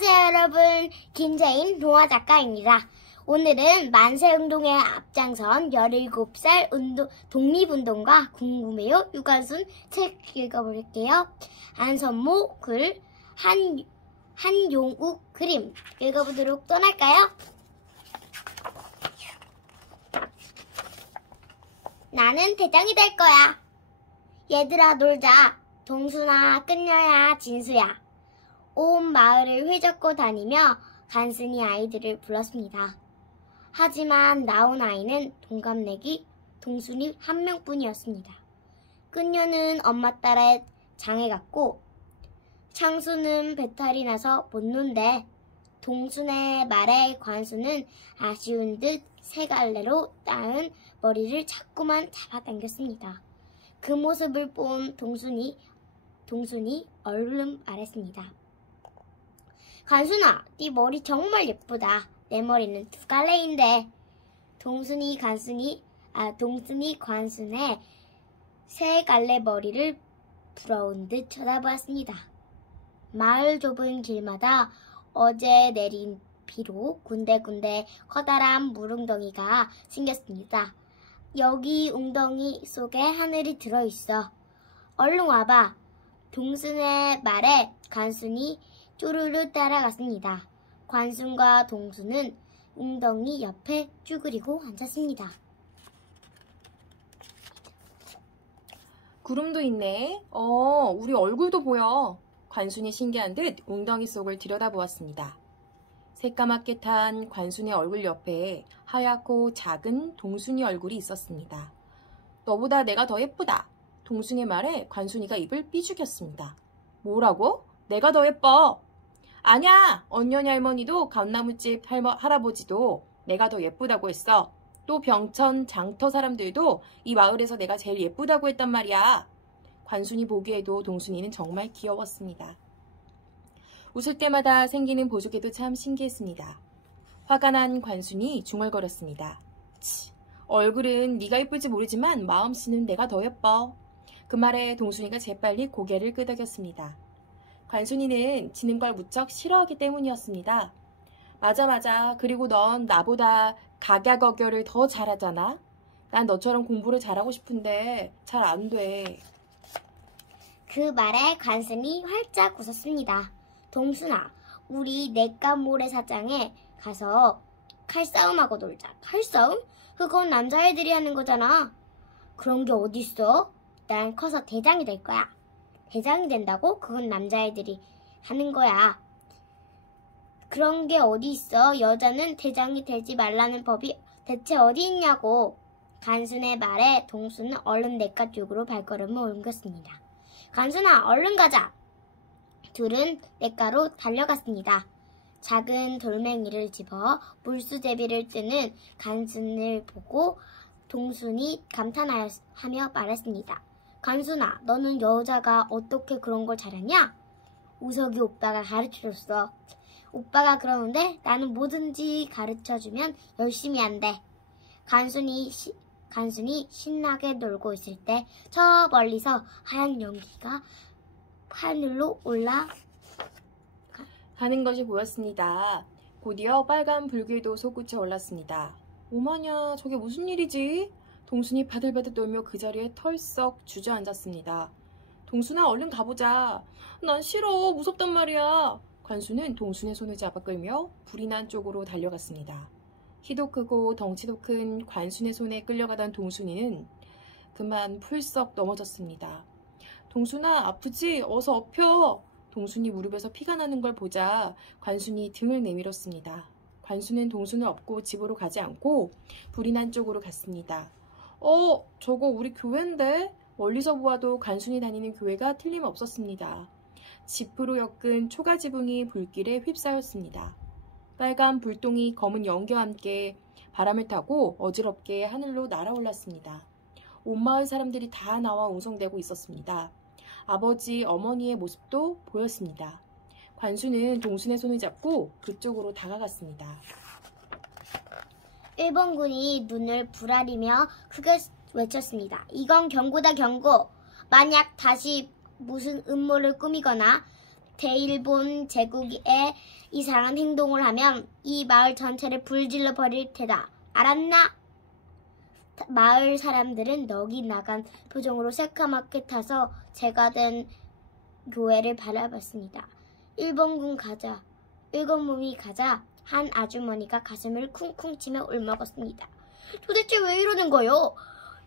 안녕하세요 여러분, 김재인 동화작가입니다. 오늘은 만세운동에 앞장선 17살 독립운동가 궁금해요 유관순 책 읽어볼게요. 안선모 글, 한용욱 그림 읽어보도록 떠날까요? 나는 대장이 될 거야. 얘들아 놀자. 동순아, 끝녀야, 진수야. 온 마을을 휘젓고 다니며 간신히 아이들을 불렀습니다. 하지만 나온 아이는 동갑내기 동순이 한 명뿐이었습니다. 끝녀는 엄마 딸의 장에 갔고 창수는 배탈이 나서 못 논대. 동순의 말에 관수는 아쉬운 듯 세 갈래로 따은 머리를 자꾸만 잡아당겼습니다. 그 모습을 본 동순이 얼른 말했습니다. 관순아, 네 머리 정말 예쁘다. 내 머리는 두 갈래인데. 동순이 관순의 세 갈래 머리를 부러운 듯 쳐다보았습니다. 마을 좁은 길마다 어제 내린 비로 군데군데 커다란 물웅덩이가 생겼습니다. 여기 웅덩이 속에 하늘이 들어있어. 얼른 와봐. 동순의 말에 관순이 쪼르르 따라갔습니다. 관순과 동순은 웅덩이 옆에 쭈그리고 앉았습니다. 구름도 있네. 우리 얼굴도 보여. 관순이 신기한 듯 웅덩이 속을 들여다보았습니다. 새까맣게 탄 관순의 얼굴 옆에 하얗고 작은 동순이 얼굴이 있었습니다. 너보다 내가 더 예쁘다. 동순의 말에 관순이가 입을 삐죽였습니다. 뭐라고? 내가 더 예뻐. 아냐, 언년이 할머니도 감나무집 할아버지도 내가 더 예쁘다고 했어. 또 병천 장터 사람들도 이 마을에서 내가 제일 예쁘다고 했단 말이야. 관순이 보기에도 동순이는 정말 귀여웠습니다. 웃을 때마다 생기는 보조개도 참 신기했습니다. 화가 난 관순이 중얼거렸습니다. 치, 얼굴은 네가 예쁠지 모르지만 마음씨는 내가 더 예뻐. 그 말에 동순이가 재빨리 고개를 끄덕였습니다. 관순이는 지는 걸 무척 싫어하기 때문이었습니다. 맞아. 그리고 넌 나보다 가갸거겨를 더 잘하잖아. 난 너처럼 공부를 잘하고 싶은데 잘 안 돼. 그 말에 관순이 활짝 웃었습니다. 동순아, 우리 냇가 모래사장에 가서 칼싸움하고 놀자. 칼싸움? 그건 남자애들이 하는 거잖아. 그런 게 어딨어? 난 커서 대장이 될 거야. 대장이 된다고? 그건 남자애들이 하는 거야. 그런 게 어디 있어? 여자는 대장이 되지 말라는 법이 대체 어디 있냐고. 관순의 말에 동순은 얼른 냇가 쪽으로 발걸음을 옮겼습니다. 관순아, 얼른 가자. 둘은 냇가로 달려갔습니다. 작은 돌멩이를 집어 물수제비를 뜨는 관순을 보고 동순이 감탄하며 말했습니다. 관순아, 너는 여자가 어떻게 그런 걸 잘하냐? 우석이 오빠가 가르쳐줬어. 오빠가 그러는데 나는 뭐든지 가르쳐주면 열심히 한대. 관순이 신나게 놀고 있을 때 저 멀리서 하얀 연기가 하늘로 올라가는 것이 보였습니다. 곧이어 빨간 불길도 솟구쳐 올랐습니다. 오마냐, 저게 무슨 일이지? 동순이 바들바들 떨며 그 자리에 털썩 주저앉았습니다. 동순아, 얼른 가보자. 난 싫어. 무섭단 말이야. 관순은 동순의 손을 잡아 끌며 불이 난 쪽으로 달려갔습니다. 키도 크고 덩치도 큰 관순의 손에 끌려가던 동순이는 그만 풀썩 넘어졌습니다. 동순아, 아프지? 어서 엎혀. 동순이 무릎에서 피가 나는 걸 보자 관순이 등을 내밀었습니다. 관순은 동순을 업고 집으로 가지 않고 불이 난 쪽으로 갔습니다. 저거 우리 교회인데? 멀리서 보아도 관순이 다니는 교회가 틀림없었습니다. 지프로 엮은 초가지붕이 불길에 휩싸였습니다. 빨간 불똥이 검은 연기와 함께 바람을 타고 어지럽게 하늘로 날아올랐습니다. 온 마을 사람들이 다 나와 웅성대고 있었습니다. 아버지, 어머니의 모습도 보였습니다. 관순은 동순의 손을 잡고 그쪽으로 다가갔습니다. 일본군이 눈을 부라리며 크게 외쳤습니다. 이건 경고다, 경고. 만약 다시 무슨 음모를 꾸미거나 대일본 제국에 이상한 행동을 하면 이 마을 전체를 불질러 버릴 테다. 알았나? 마을 사람들은 넋이 나간 표정으로 새까맣게 타서 제가 된 교회를 바라봤습니다. 일본군이 가자 한 아주머니가 가슴을 쿵쿵 치며 울먹었습니다. 도대체 왜 이러는 거요?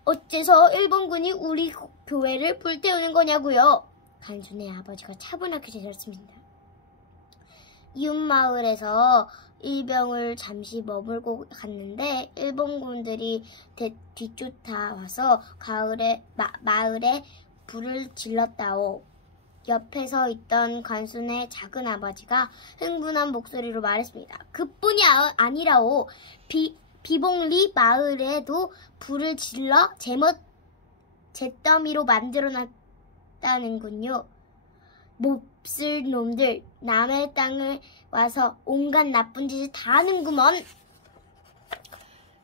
어째서 일본군이 우리 교회를 불태우는 거냐고요? 간순의 아버지가 차분하게 대답했습니다. 이웃 마을에서 일병을 잠시 머물고 갔는데 일본군들이 뒤쫓아와서 마을에 불을 질렀다오. 옆에 서 있던 관순의 작은 아버지가 흥분한 목소리로 말했습니다. 그뿐이 아니라오. 비봉리 마을에도 불을 질러 잿더미로 만들어놨다는군요. 몹쓸 놈들, 남의 땅을 와서 온갖 나쁜 짓을 다 하는구먼.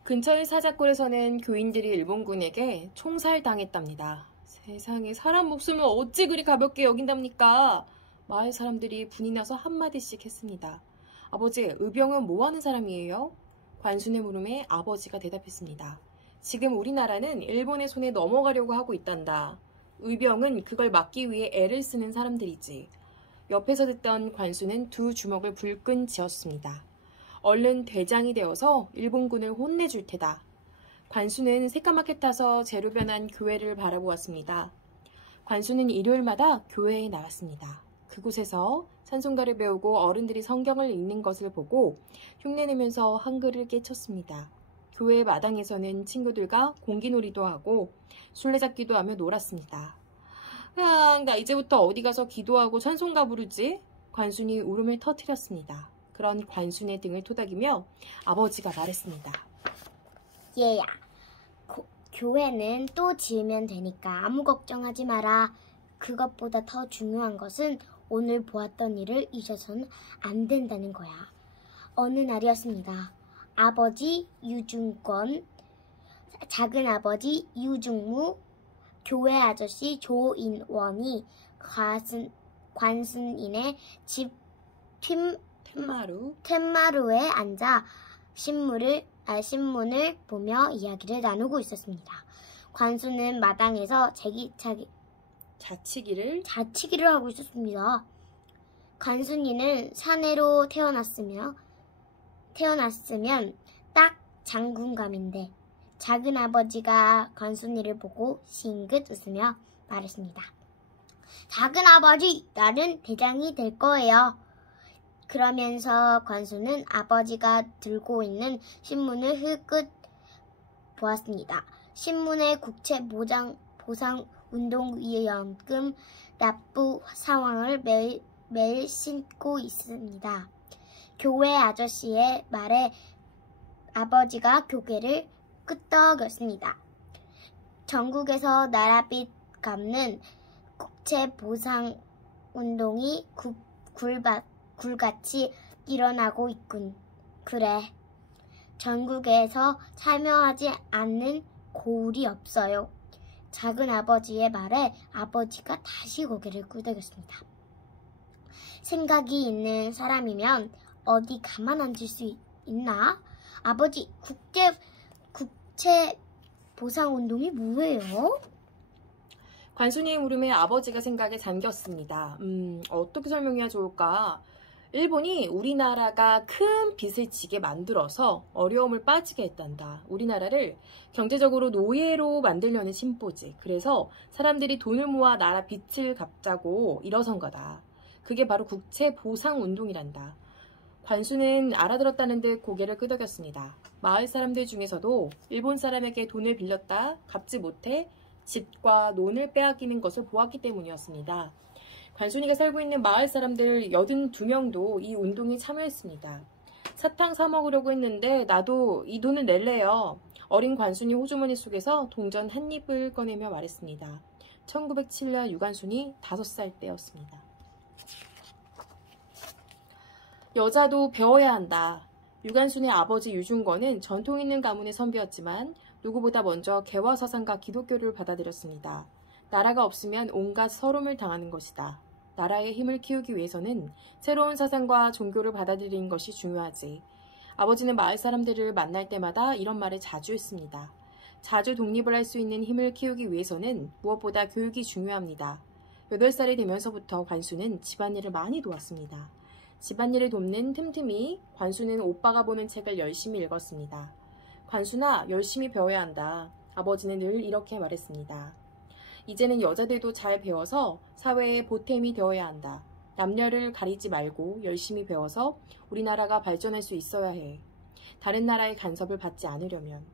근처의 사자골에서는 교인들이 일본군에게 총살당했답니다. 세상에, 사람 목숨을 어찌 그리 가볍게 여긴답니까? 마을 사람들이 분이 나서 한마디씩 했습니다. 아버지, 의병은 뭐하는 사람이에요? 관순의 물음에 아버지가 대답했습니다. 지금 우리나라는 일본의 손에 넘어가려고 하고 있단다. 의병은 그걸 막기 위해 애를 쓰는 사람들이지. 옆에서 듣던 관순은 두 주먹을 불끈 쥐었습니다. 얼른 대장이 되어서 일본군을 혼내줄 테다. 관순은 새까맣게 타서 재로 변한 교회를 바라보았습니다. 관순은 일요일마다 교회에 나왔습니다. 그곳에서 찬송가를 배우고 어른들이 성경을 읽는 것을 보고 흉내내면서 한글을 깨쳤습니다. 교회 마당에서는 친구들과 공기놀이도 하고 술래잡기도 하며 놀았습니다. 나 이제부터 어디 가서 기도하고 찬송가 부르지? 관순이 울음을 터뜨렸습니다. 그런 관순의 등을 토닥이며 아버지가 말했습니다. 얘야, 교회는 또 지으면 되니까 아무 걱정하지 마라. 그것보다 더 중요한 것은 오늘 보았던 일을 잊어서는 안 된다는 거야. 어느 날이었습니다. 아버지 유중권, 작은 아버지 유중무, 교회 아저씨 조인원이 관순인의 집 툇마루에 앉아 신문을 보며 이야기를 나누고 있었습니다. 관순은 마당에서 자치기를 하고 있었습니다. 관순이는 사내로 태어났으면 딱 장군감인데 작은 아버지가 관순이를 보고 싱긋 웃으며 말했습니다. 작은 아버지, 나는 대장이 될 거예요. 그러면서 관순은 아버지가 들고 있는 신문을 흘끗 보았습니다. 신문에 국채보상운동위원금 납부 상황을 매일 싣고 있습니다. 교회 아저씨의 말에 아버지가 고개를 끄덕였습니다. 전국에서 나라빚 갚는 국채보상운동이 굴같이 일어나고 있군. 그래. 전국에서 참여하지 않는 고을이 없어요. 작은 아버지의 말에 아버지가 다시 고개를 끄덕였습니다. 생각이 있는 사람이면 어디 가만 앉을 수 있나? 아버지, 국채 보상운동이 뭐예요? 관순이의 물음에 아버지가 생각에 잠겼습니다. 어떻게 설명해야 좋을까? 일본이 우리나라가 큰 빚을 지게 만들어서 어려움을 빠지게 했단다. 우리나라를 경제적으로 노예로 만들려는 심보지. 그래서 사람들이 돈을 모아 나라 빚을 갚자고 일어선 거다. 그게 바로 국채 보상 운동이란다. 관순은 알아들었다는 듯 고개를 끄덕였습니다. 마을 사람들 중에서도 일본 사람에게 돈을 빌렸다 갚지 못해 집과 논을 빼앗기는 것을 보았기 때문이었습니다. 관순이가 살고 있는 마을 사람들 82명도 이 운동에 참여했습니다. 사탕 사 먹으려고 했는데 나도 이 돈을 낼래요. 어린 관순이 호주머니 속에서 동전 한 입을 꺼내며 말했습니다. 1907년 유관순이 5살 때였습니다. 여자도 배워야 한다. 유관순의 아버지 유중권은 전통 있는 가문의 선비였지만 누구보다 먼저 개화사상과 기독교를 받아들였습니다. 나라가 없으면 온갖 서름을 당하는 것이다. 나라의 힘을 키우기 위해서는 새로운 사상과 종교를 받아들이는 것이 중요하지. 아버지는 마을 사람들을 만날 때마다 이런 말을 자주 했습니다. 자주 독립을 할 수 있는 힘을 키우기 위해서는 무엇보다 교육이 중요합니다. 8살이 되면서부터 관수는 집안일을 많이 도왔습니다. 집안일을 돕는 틈틈이 관수는 오빠가 보는 책을 열심히 읽었습니다. 관수나 열심히 배워야 한다. 아버지는 늘 이렇게 말했습니다. 이제는 여자들도 잘 배워서 사회의 보탬이 되어야 한다. 남녀를 가리지 말고 열심히 배워서 우리나라가 발전할 수 있어야 해. 다른 나라의 간섭을 받지 않으려면.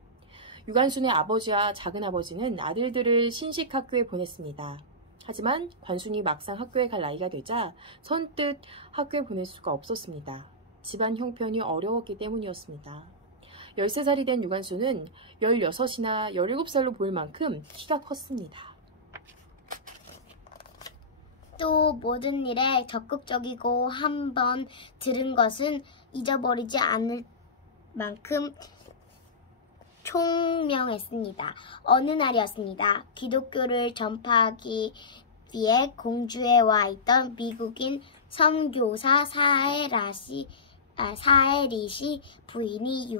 유관순의 아버지와 작은아버지는 아들들을 신식학교에 보냈습니다. 하지만 관순이 막상 학교에 갈 나이가 되자 선뜻 학교에 보낼 수가 없었습니다. 집안 형편이 어려웠기 때문이었습니다. 13살이 된 유관순은 16이나 17살로 보일 만큼 키가 컸습니다. 또 모든 일에 적극적이고 한번 들은 것은 잊어버리지 않을 만큼 총명했습니다. 어느 날이었습니다. 기독교를 전파하기 위해 공주에 와 있던 미국인 선교사 사에리시 부인이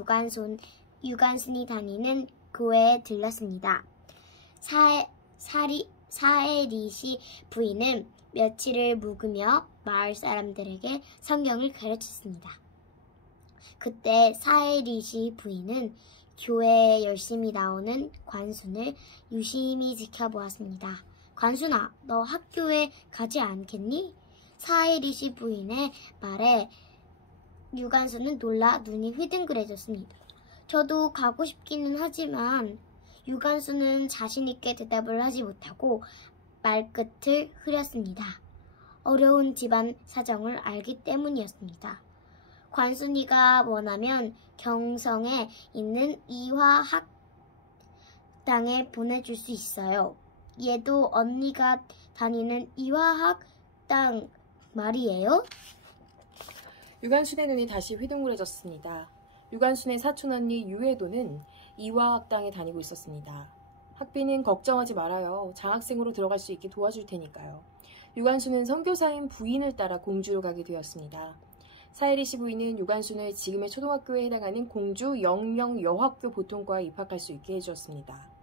유관순이 다니는 교회에 들렀습니다. 사에리시 부인은 며칠을 묵으며 마을 사람들에게 성경을 가르쳤습니다. 그때 사에리시 부인은 교회에 열심히 나오는 관순을 유심히 지켜보았습니다. 관순아, 너 학교에 가지 않겠니? 사에리시 부인의 말에 유관순은 놀라 눈이 휘둥그레졌습니다. 저도 가고 싶기는 하지만 유관순은 자신있게 대답을 하지 못하고 말끝을 흐렸습니다. 어려운 집안 사정을 알기 때문이었습니다. 관순이가 원하면 경성에 있는 이화학당에 보내줄 수 있어요. 얘도 언니가 다니는 이화학당 말이에요? 유관순의 눈이 다시 휘둥그레졌습니다. 유관순의 사촌언니 유혜도는 이화학당에 다니고 있었습니다. 학비는 걱정하지 말아요. 장학생으로 들어갈 수 있게 도와줄 테니까요. 유관순은 선교사인 부인을 따라 공주로 가게 되었습니다. 사에리시 부인은 유관순을 지금의 초등학교에 해당하는 공주 영명여학교 보통과에 입학할 수 있게 해주었습니다.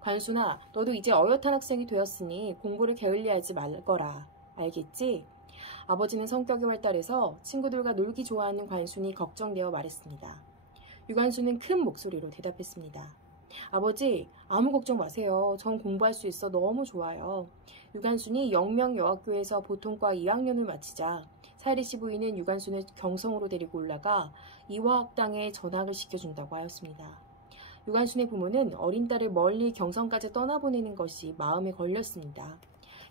관순아, 너도 이제 어엿한 학생이 되었으니 공부를 게을리하지 말거라. 알겠지? 아버지는 성격이 활달해서 친구들과 놀기 좋아하는 관순이 걱정되어 말했습니다. 유관순은 큰 목소리로 대답했습니다. 아버지, 아무 걱정 마세요. 전 공부할 수 있어 너무 좋아요. 유관순이 영명여학교에서 보통과 2학년을 마치자 사에리시 부인은 유관순을 경성으로 데리고 올라가 이화학당에 전학을 시켜준다고 하였습니다. 유관순의 부모는 어린 딸을 멀리 경성까지 떠나보내는 것이 마음에 걸렸습니다.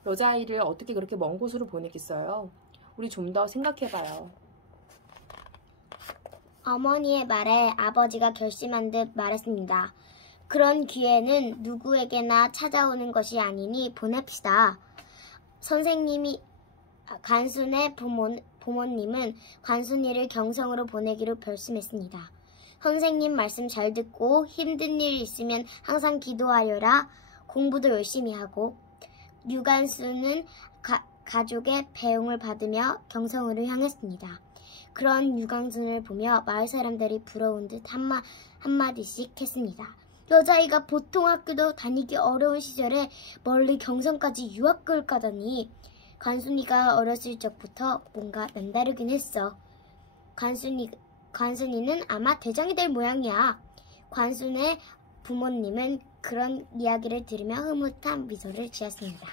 여자아이를 어떻게 그렇게 먼 곳으로 보내겠어요? 우리 좀 더 생각해봐요. 어머니의 말에 아버지가 결심한 듯 말했습니다. 그런 기회는 누구에게나 찾아오는 것이 아니니 보냅시다. 관순의 부모님은 관순이를 경성으로 보내기로 결심했습니다. 선생님 말씀 잘 듣고 힘든 일 있으면 항상 기도하려라. 공부도 열심히 하고. 유관순은 가족의 배웅을 받으며 경성으로 향했습니다. 그런 유관순을 보며 마을 사람들이 부러운 듯 한마디씩 했습니다. 여자아이가 보통 학교도 다니기 어려운 시절에 멀리 경성까지 유학을 가다니. 관순이가 어렸을 적부터 뭔가 남다르긴 했어. 관순이는 아마 대장이 될 모양이야. 관순의 부모님은 그런 이야기를 들으며 흐뭇한 미소를 지었습니다.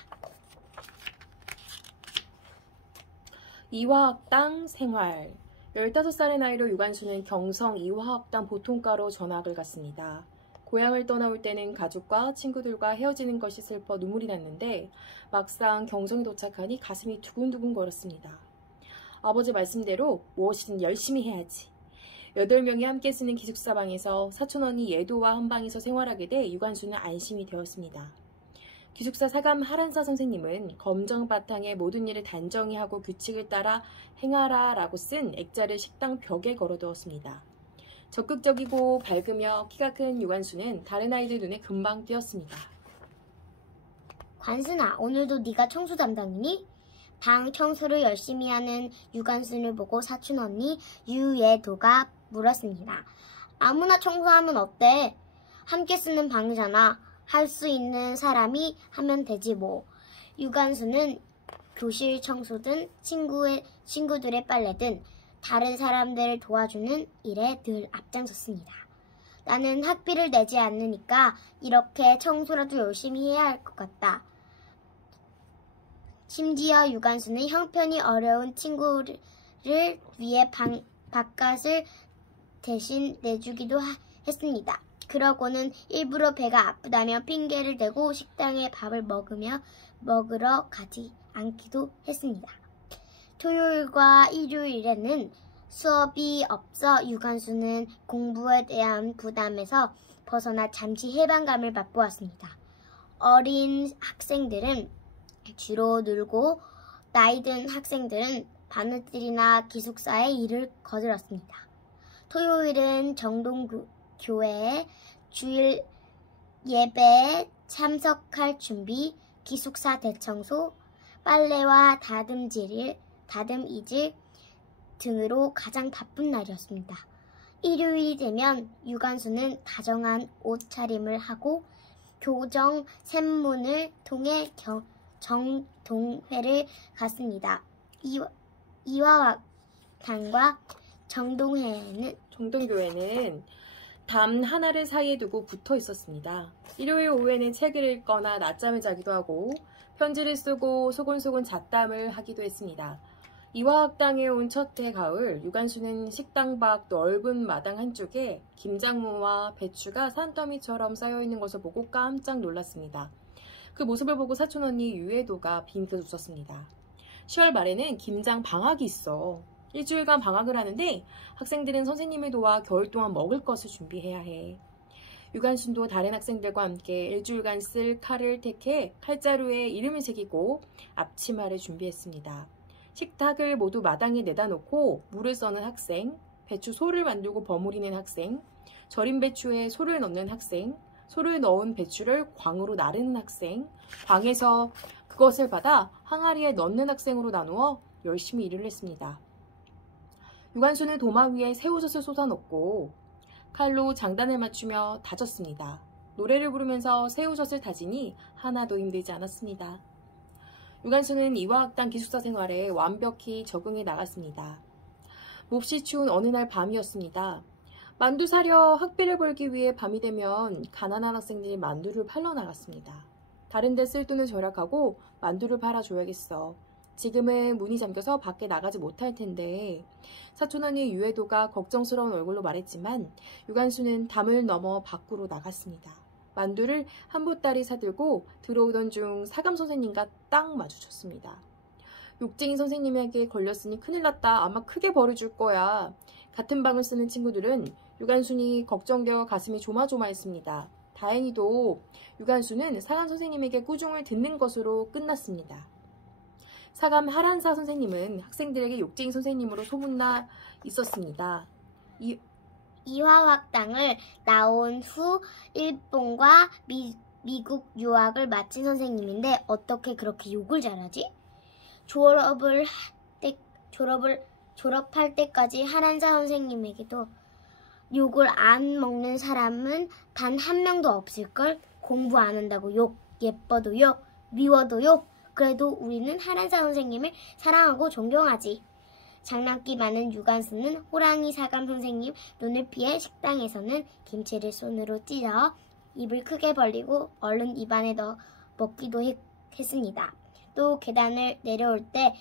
이화학당 생활. 15살의 나이로 유관순은 경성 이화학당 보통과로 전학을 갔습니다. 고향을 떠나올 때는 가족과 친구들과 헤어지는 것이 슬퍼 눈물이 났는데 막상 경성에 도착하니 가슴이 두근두근 거렸습니다. 아버지 말씀대로 무엇이든 열심히 해야지. 8명이 함께 쓰는 기숙사방에서 사촌언니 예도와 한 방에서 생활하게 돼 유관순은 안심이 되었습니다. 기숙사 사감 하란사 선생님은 검정 바탕에 모든 일을 단정히 하고 규칙을 따라 행하라 라고 쓴 액자를 식당 벽에 걸어두었습니다. 적극적이고 밝으며 키가 큰 유관순은 다른 아이들 눈에 금방 띄었습니다. 관순아, 오늘도 네가 청소 담당이니? 방 청소를 열심히 하는 유관순을 보고 사촌 언니 유예도가 물었습니다. 아무나 청소하면 어때? 함께 쓰는 방이잖아. 할 수 있는 사람이 하면 되지 뭐. 유관순은 교실 청소든 친구들의 빨래든 다른 사람들을 도와주는 일에 늘 앞장섰습니다. 나는 학비를 내지 않으니까 이렇게 청소라도 열심히 해야 할 것 같다. 심지어 유관순은 형편이 어려운 친구를 위해 밥값을 대신 내주기도 했습니다. 그러고는 일부러 배가 아프다며 핑계를 대고 식당에 밥을 먹으러 가지 않기도 했습니다. 토요일과 일요일에는 수업이 없어 유관순은 공부에 대한 부담에서 벗어나 잠시 해방감을 맛보았습니다. 어린 학생들은 주로 놀고 나이 든 학생들은 바느질이나 기숙사의 일을 거들었습니다. 토요일은 정동교회의 주일 예배에 참석할 준비, 기숙사 대청소, 빨래와 다듬이질 등으로 가장 바쁜 날이었습니다. 일요일이 되면 유관순은 다정한 옷차림을 하고 교정 샘문을 통해 정동회를 갔습니다. 이화학당과 정동교회는 담 하나를 사이에 두고 붙어 있었습니다. 일요일 오후에는 책을 읽거나 낮잠을 자기도 하고 편지를 쓰고 소곤소곤 잡담을 하기도 했습니다. 이화학당에 온 첫 해 가을, 유관순은 식당 밖 넓은 마당 한쪽에 김장무와 배추가 산더미처럼 쌓여있는 것을 보고 깜짝 놀랐습니다. 그 모습을 보고 사촌언니 유예도가 빙긋 웃었습니다. 10월 말에는 김장 방학이 있어. 일주일간 방학을 하는데 학생들은 선생님을 도와 겨울 동안 먹을 것을 준비해야 해. 유관순도 다른 학생들과 함께 일주일간 쓸 칼을 택해 칼자루에 이름을 새기고 앞치마를 준비했습니다. 식탁을 모두 마당에 내다 놓고 물을 써는 학생, 배추 소를 만들고 버무리는 학생, 절인 배추에 소를 넣는 학생, 소를 넣은 배추를 광으로 나르는 학생, 광에서 그것을 받아 항아리에 넣는 학생으로 나누어 열심히 일을 했습니다. 유관순은 도마 위에 새우젓을 쏟아놓고 칼로 장단을 맞추며 다졌습니다. 노래를 부르면서 새우젓을 다지니 하나도 힘들지 않았습니다. 유관순은 이화학당 기숙사 생활에 완벽히 적응해 나갔습니다. 몹시 추운 어느 날 밤이었습니다. 만두 사려 학비를 벌기 위해 밤이 되면 가난한 학생들이 만두를 팔러 나갔습니다. 다른 데 쓸 돈을 절약하고 만두를 팔아줘야겠어. 지금은 문이 잠겨서 밖에 나가지 못할 텐데. 사촌언니 유예도가 걱정스러운 얼굴로 말했지만 유관순은 담을 넘어 밖으로 나갔습니다. 만두를 한 보따리 사들고 들어오던 중 사감 선생님과 딱 마주쳤습니다. 욕쟁이 선생님에게 걸렸으니 큰일 났다. 아마 크게 벌을 줄 거야. 같은 방을 쓰는 친구들은 유관순이 걱정되어 가슴이 조마조마했습니다. 다행히도 유관순은 사감 선생님에게 꾸중을 듣는 것으로 끝났습니다. 사감 하란사 선생님은 학생들에게 욕쟁이 선생님으로 소문나 있었습니다. 이화학당을 나온 후 일본과 미국 유학을 마친 선생님인데 어떻게 그렇게 욕을 잘하지? 졸업할 때까지 하란사 선생님에게도 욕을 안 먹는 사람은 단 한 명도 없을걸? 공부 안 한다고 욕, 예뻐도 욕, 미워도 욕. 그래도 우리는 하란사 선생님을 사랑하고 존경하지. 장난기 많은 유관순은 호랑이 사감 선생님 눈을 피해 식당에서는 김치를 손으로 찢어 입을 크게 벌리고 얼른 입안에 넣어 먹기도 했습니다. 또 계단을 내려올 때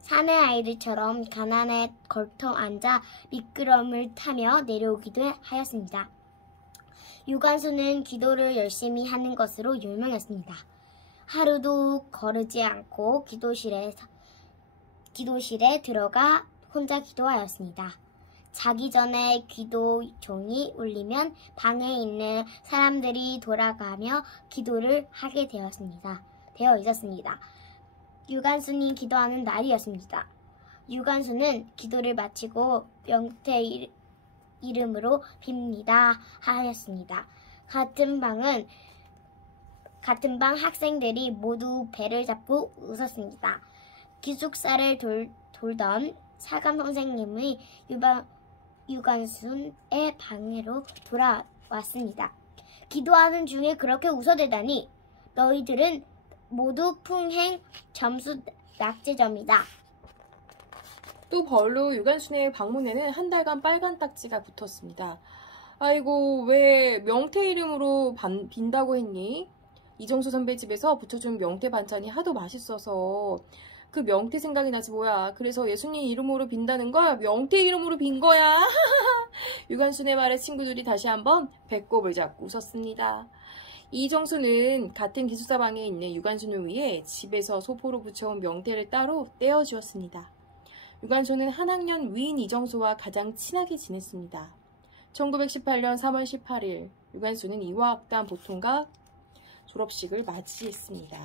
사내 아이들처럼 가난에 걸터 앉아 미끄럼을 타며 내려오기도 하였습니다. 유관순은 기도를 열심히 하는 것으로 유명했습니다. 하루도 거르지 않고 기도실에 들어가 혼자 기도하였습니다. 자기 전에 기도 종이 울리면 방에 있는 사람들이 돌아가며 기도를 하게 되어 있었습니다. 유관순이 기도하는 날이었습니다. 유관순은 기도를 마치고 명태 이름으로 빕니다 하였습니다. 같은 방 학생들이 모두 배를 잡고 웃었습니다. 기숙사를 돌던 사감 선생님의 유관순의 방으로 돌아왔습니다. 기도하는 중에 그렇게 웃어대다니. 너희들은 모두 풍행 점수 낙제점이다. 또 벌로 유관순의 방문에는 한 달간 빨간 딱지가 붙었습니다. 아이고, 왜 명태 이름으로 빈다고 했니? 이정수 선배 집에서 붙여준 명태 반찬이 하도 맛있어서 그 명태 생각이 나지 뭐야. 그래서 예수님 이름으로 빈다는 걸 명태 이름으로 빈 거야. 유관순의 말에 친구들이 다시 한번 배꼽을 잡고 웃었습니다. 이정수는 같은 기숙사 방에 있는 유관순을 위해 집에서 소포로 붙여온 명태를 따로 떼어주었습니다. 유관순은 한 학년 위인 이정수와 가장 친하게 지냈습니다. 1918년 3월 18일 유관순은 이화학단 보통과 졸업식을 맞이했습니다.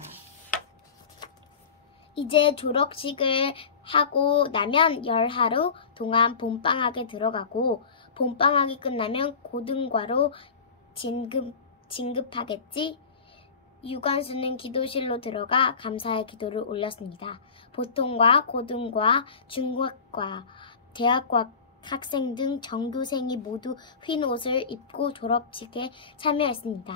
이제 졸업식을 하고 나면 열하루 동안 봄방학에 들어가고 봄방학이 끝나면 고등과로 진급하겠지? 유관순은 기도실로 들어가 감사의 기도를 올렸습니다. 보통과 고등과 중학과 대학과 학생 등 전교생이 모두 흰 옷을 입고 졸업식에 참여했습니다.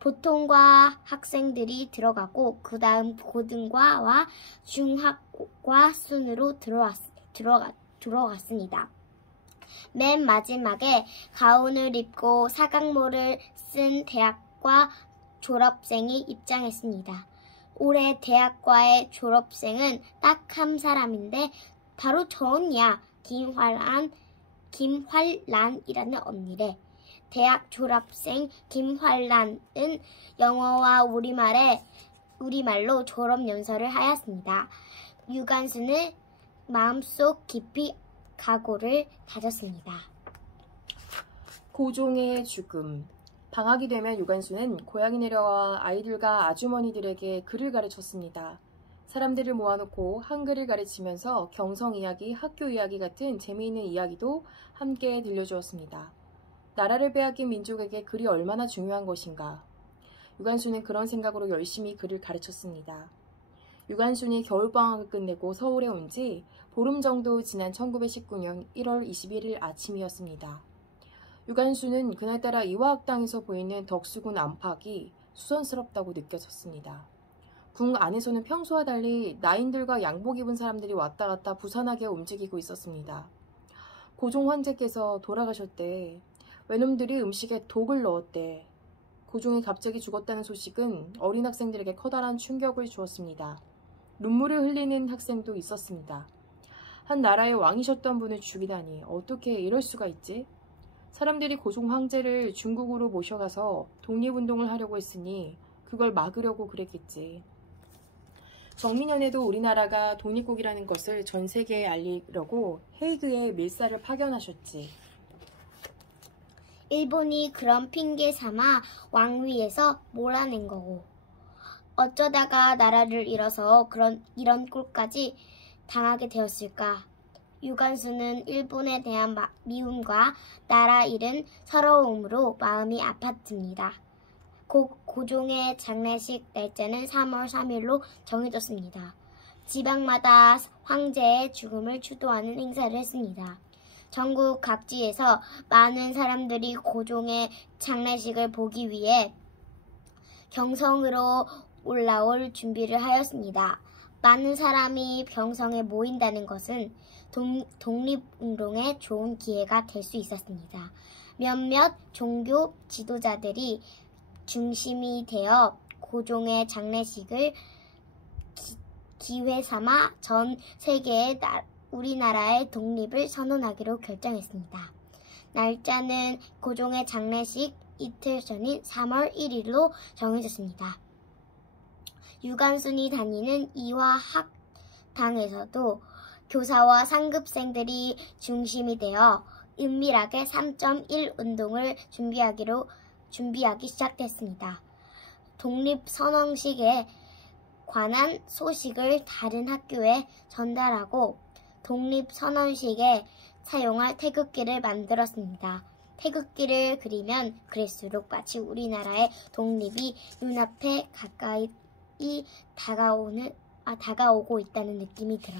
보통과 학생들이 들어가고 그 다음 고등과와 중학과 순으로 들어갔습니다. 맨 마지막에 가운을 입고 사각모를 쓴 대학과 졸업생이 입장했습니다. 올해 대학과의 졸업생은 딱 한 사람인데 바로 저 언니야. 김활란이라는 언니래. 대학 졸업생 김활란은 영어와 우리말로 졸업연설을 하였습니다. 유관순은 마음속 깊이 각오를 다졌습니다. 고종의 죽음. 방학이 되면 유관순은 고향에 내려와 아이들과 아주머니들에게 글을 가르쳤습니다. 사람들을 모아놓고 한글을 가르치면서 경성 이야기, 학교 이야기 같은 재미있는 이야기도 함께 들려주었습니다. 나라를 빼앗긴 민족에게 글이 얼마나 중요한 것인가. 유관순은 그런 생각으로 열심히 글을 가르쳤습니다. 유관순이 겨울방학을 끝내고 서울에 온 지 보름 정도 지난 1919년 1월 21일 아침이었습니다. 유관순은 그날따라 이화학당에서 보이는 덕수궁 안팎이 수선스럽다고 느껴졌습니다. 궁 안에서는 평소와 달리 나인들과 양복 입은 사람들이 왔다 갔다 부산하게 움직이고 있었습니다. 고종 황제께서 돌아가셨대. 외놈들이 음식에 독을 넣었대. 고종이 갑자기 죽었다는 소식은 어린 학생들에게 커다란 충격을 주었습니다. 눈물을 흘리는 학생도 있었습니다. 한 나라의 왕이셨던 분을 죽이다니 어떻게 이럴 수가 있지? 사람들이 고종 황제를 중국으로 모셔가서 독립운동을 하려고 했으니 그걸 막으려고 그랬겠지. 정민연에도 우리나라가 독립국이라는 것을 전 세계에 알리려고 헤이그에 밀사를 파견하셨지. 일본이 그런 핑계 삼아 왕위에서 몰아낸 거고 어쩌다가 나라를 잃어서 이런 꼴까지 당하게 되었을까. 유관순은 일본에 대한 미움과 나라 잃은 서러움으로 마음이 아팠습니다. 고종의 장례식 날짜는 3월 3일로 정해졌습니다. 지방마다 황제의 죽음을 추도하는 행사를 했습니다. 전국 각지에서 많은 사람들이 고종의 장례식을 보기 위해 경성으로 올라올 준비를 하였습니다. 많은 사람이 경성에 모인다는 것은 독립운동에 좋은 기회가 될 수 있었습니다. 몇몇 종교 지도자들이 중심이 되어 고종의 장례식을 기회 삼아 전 세계에 우리나라의 독립을 선언하기로 결정했습니다. 날짜는 고종의 장례식 이틀 전인 3월 1일로 정해졌습니다. 유관순이 다니는 이화학당에서도 교사와 상급생들이 중심이 되어 은밀하게 3.1 운동을 준비하기 시작됐습니다. 독립선언식에 관한 소식을 다른 학교에 전달하고 독립선언식에 사용할 태극기를 만들었습니다. 태극기를 그리면 그릴수록 마치 우리나라의 독립이 눈앞에 가까이 다가오는 다가오고 있다는 느낌이 들어.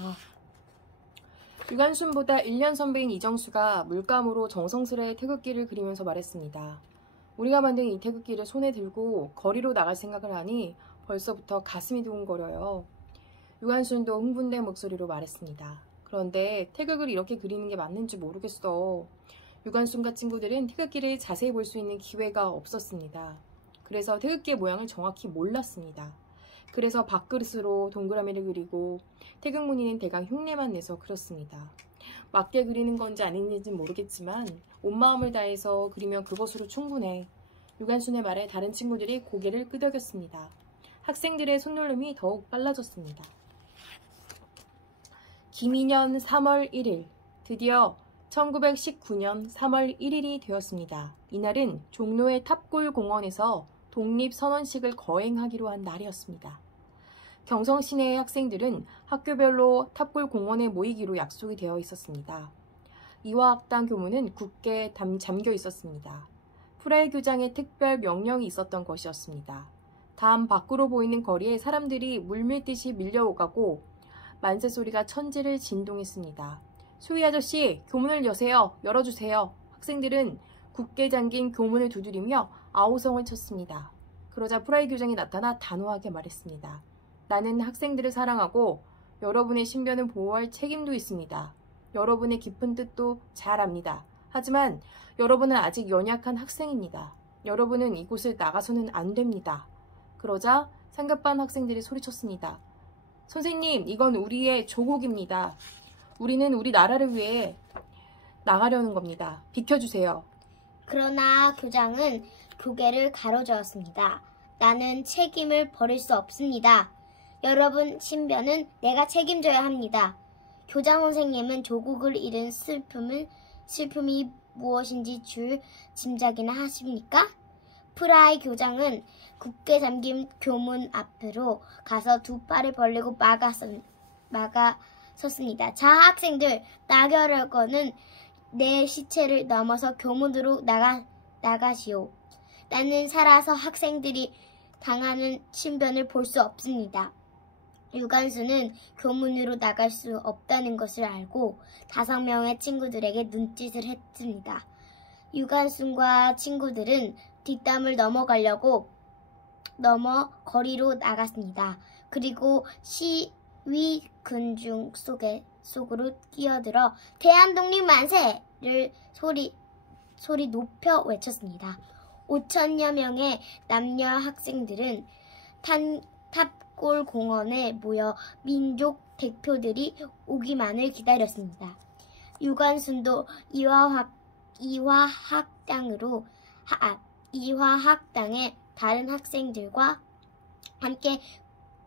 유관순보다 1년 선배인 이정수가 물감으로 정성스레 태극기를 그리면서 말했습니다. 우리가 만든 이 태극기를 손에 들고 거리로 나갈 생각을 하니 벌써부터 가슴이 두근거려요. 유관순도 흥분된 목소리로 말했습니다. 그런데 태극을 이렇게 그리는 게 맞는지 모르겠어. 유관순과 친구들은 태극기를 자세히 볼 수 있는 기회가 없었습니다. 그래서 태극기의 모양을 정확히 몰랐습니다. 그래서 밥그릇으로 동그라미를 그리고 태극 무늬는 대강 흉내만 내서 그렸습니다. 맞게 그리는 건지 아닌지는 모르겠지만 온 마음을 다해서 그리면 그것으로 충분해. 유관순의 말에 다른 친구들이 고개를 끄덕였습니다. 학생들의 손놀림이 더욱 빨라졌습니다. 김인년 3월 1일, 드디어 1919년 3월 1일이 되었습니다. 이날은 종로의 탑골 공원에서 독립선언식을 거행하기로 한 날이었습니다. 경성 시내의 학생들은 학교별로 탑골 공원에 모이기로 약속이 되어 있었습니다. 이화학당 교무는 굳게 잠겨 있었습니다. 프라이 교장의 특별 명령이 있었던 것이었습니다. 다음 밖으로 보이는 거리에 사람들이 물밀듯이 밀려오가고 만세 소리가 천지를 진동했습니다. 수위 아저씨, 교문을 여세요. 열어주세요. 학생들은 굳게 잠긴 교문을 두드리며 아우성을 쳤습니다. 그러자 프라이 교장이 나타나 단호하게 말했습니다. 나는 학생들을 사랑하고 여러분의 신변을 보호할 책임도 있습니다. 여러분의 깊은 뜻도 잘 압니다. 하지만 여러분은 아직 연약한 학생입니다. 여러분은 이곳을 나가서는 안 됩니다. 그러자 상급반 학생들이 소리쳤습니다. 선생님, 이건 우리의 조국입니다. 우리는 우리 나라를 위해 나가려는 겁니다. 비켜주세요. 그러나 교장은 고개를 가로저었습니다. 나는 책임을 버릴 수 없습니다. 여러분 신변은 내가 책임져야 합니다. 교장 선생님은 조국을 잃은 슬픔이 무엇인지 줄 짐작이나 하십니까? 프라이 교장은 굳게 잠긴 교문 앞으로 가서 두 팔을 벌리고 막아섰습니다. 자, 학생들, 나가려거는 내 시체를 넘어서 교문으로 나가시오. 나는 살아서 학생들이 당하는 신변을 볼 수 없습니다. 유관순은 교문으로 나갈 수 없다는 것을 알고 5명의 친구들에게 눈짓을 했습니다. 유관순과 친구들은 뒷담을 넘어 거리로 나갔습니다. 그리고 시위 군중 속으로 끼어들어 대한독립 만세를 소리 높여 외쳤습니다. 5천여 명의 남녀 학생들은 탑골 공원에 모여 민족 대표들이 오기만을 기다렸습니다. 유관순도 이화학당의 다른 학생들과 함께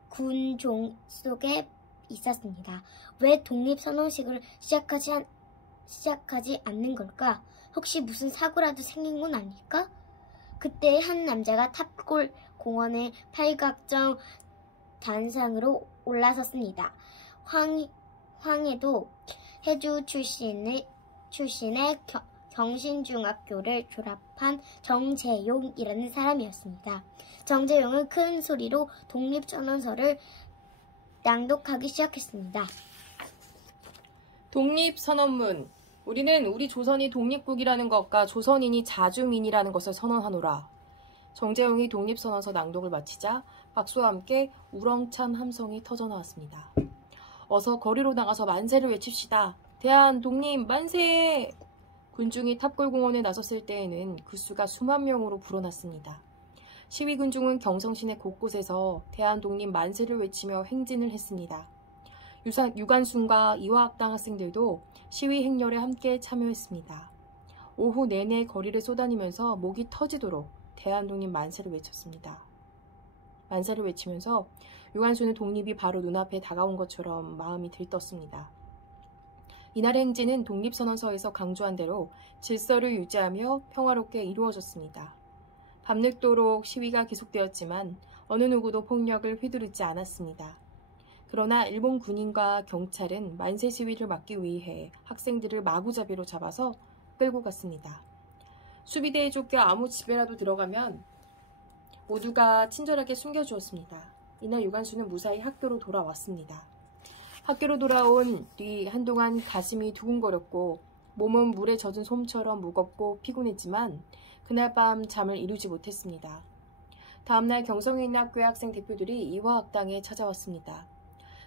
군종 속에 있었습니다. 왜 독립선언식을 시작하지 않는 걸까? 혹시 무슨 사고라도 생긴 건 아닐까? 그때 한 남자가 탑골 공원의 팔각정 단상으로 올라섰습니다. 황해도 해주 출신의 경신중학교를 졸업한 정재용이라는 사람이었습니다. 정재용은 큰 소리로 독립선언서를 낭독하기 시작했습니다. 독립선언문. 우리는 우리 조선이 독립국이라는 것과 조선인이 자주민이라는 것을 선언하노라. 정재용이 독립선언서 낭독을 마치자 박수와 함께 우렁찬 함성이 터져나왔습니다. 어서 거리로 나가서 만세를 외칩시다. 대한 독립 만세! 군중이 탑골공원에 나섰을 때에는 그 수가 수만 명으로 불어났습니다. 시위 군중은 경성시내 곳곳에서 대한 독립 만세를 외치며 행진을 했습니다. 유관순과 이화학당 학생들도 시위 행렬에 함께 참여했습니다. 오후 내내 거리를 쏘다니면서 목이 터지도록 대한독립 만세를 외쳤습니다. 만세를 외치면서 유관순의 독립이 바로 눈앞에 다가온 것처럼 마음이 들떴습니다. 이날의 행진은 독립선언서에서 강조한 대로 질서를 유지하며 평화롭게 이루어졌습니다. 밤늦도록 시위가 계속되었지만 어느 누구도 폭력을 휘두르지 않았습니다. 그러나 일본 군인과 경찰은 만세 시위를 막기 위해 학생들을 마구잡이로 잡아서 끌고 갔습니다. 수비대에 쫓겨 아무 집에라도 들어가면 모두가 친절하게 숨겨주었습니다. 이날 유관수는 무사히 학교로 돌아왔습니다. 학교로 돌아온 뒤 한동안 가슴이 두근거렸고 몸은 물에 젖은 솜처럼 무겁고 피곤했지만 그날 밤 잠을 이루지 못했습니다. 다음날 경성에 있는 학교의 학생 대표들이 이화학당에 찾아왔습니다.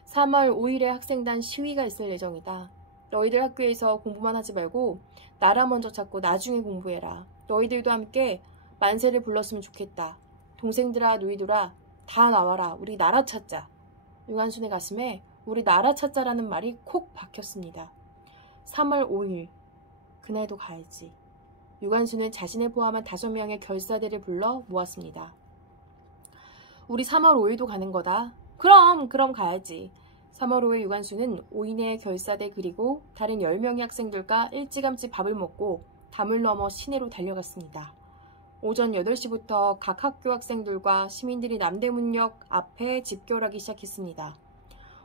3월 5일에 학생단 시위가 있을 예정이다. 너희들 학교에서 공부만 하지 말고 나라 먼저 찾고 나중에 공부해라. 너희들도 함께 만세를 불렀으면 좋겠다. 동생들아 누이들아 다 나와라. 우리 나라 찾자. 유관순의 가슴에 우리 나라 찾자라는 말이 콕 박혔습니다. 3월 5일 그날도 가야지. 유관순은 자신을 포함한 5명의 결사대를 불러 모았습니다. 우리 3월 5일도 가는 거다. 그럼 가야지. 3월 5일 유관수는 5인의 결사대 그리고 다른 10명의 학생들과 일찌감치 밥을 먹고 담을 넘어 시내로 달려갔습니다. 오전 8시부터 각 학교 학생들과 시민들이 남대문역 앞에 집결하기 시작했습니다.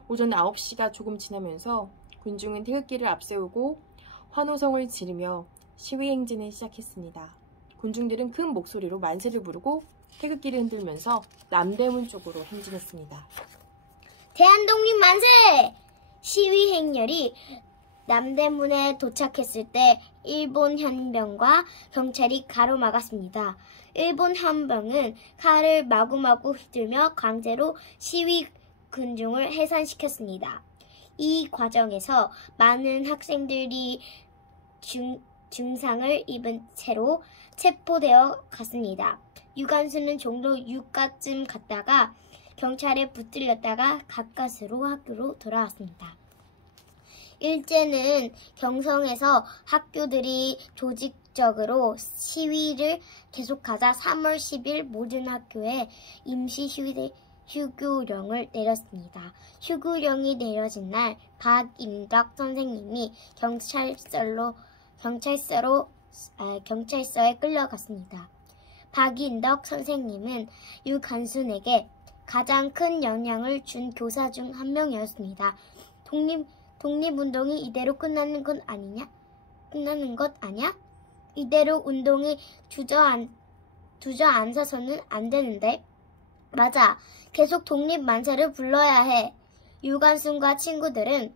오전 9시가 조금 지나면서 군중은 태극기를 앞세우고 환호성을 지르며 시위 행진을 시작했습니다. 군중들은 큰 목소리로 만세를 부르고 태극기를 흔들면서 남대문 쪽으로 행진했습니다. 대한독립 만세! 시위 행렬이 남대문에 도착했을 때 일본 현병과 경찰이 가로막았습니다. 일본 현병은 칼을 마구마구 휘둘며 강제로 시위 군중을 해산시켰습니다. 이 과정에서 많은 학생들이 중상을 입은 채로 체포되어 갔습니다. 유관수는 종로 6가쯤 갔다가 경찰에 붙들렸다가 가까스로 학교로 돌아왔습니다. 일제는 경성에서 학교들이 조직적으로 시위를 계속하자 3월 10일 모든 학교에 임시 휴교령을 내렸습니다. 휴교령이 내려진 날 박인덕 선생님이 경찰서에 끌려갔습니다. 박인덕 선생님은 유관순에게 가장 큰 영향을 준 교사 중 한 명이었습니다. 독립운동이 이대로 끝나는 것 아니야? 이대로 운동이 주저앉아서는 안 되는데? 맞아. 계속 독립만세를 불러야 해. 유관순과 친구들은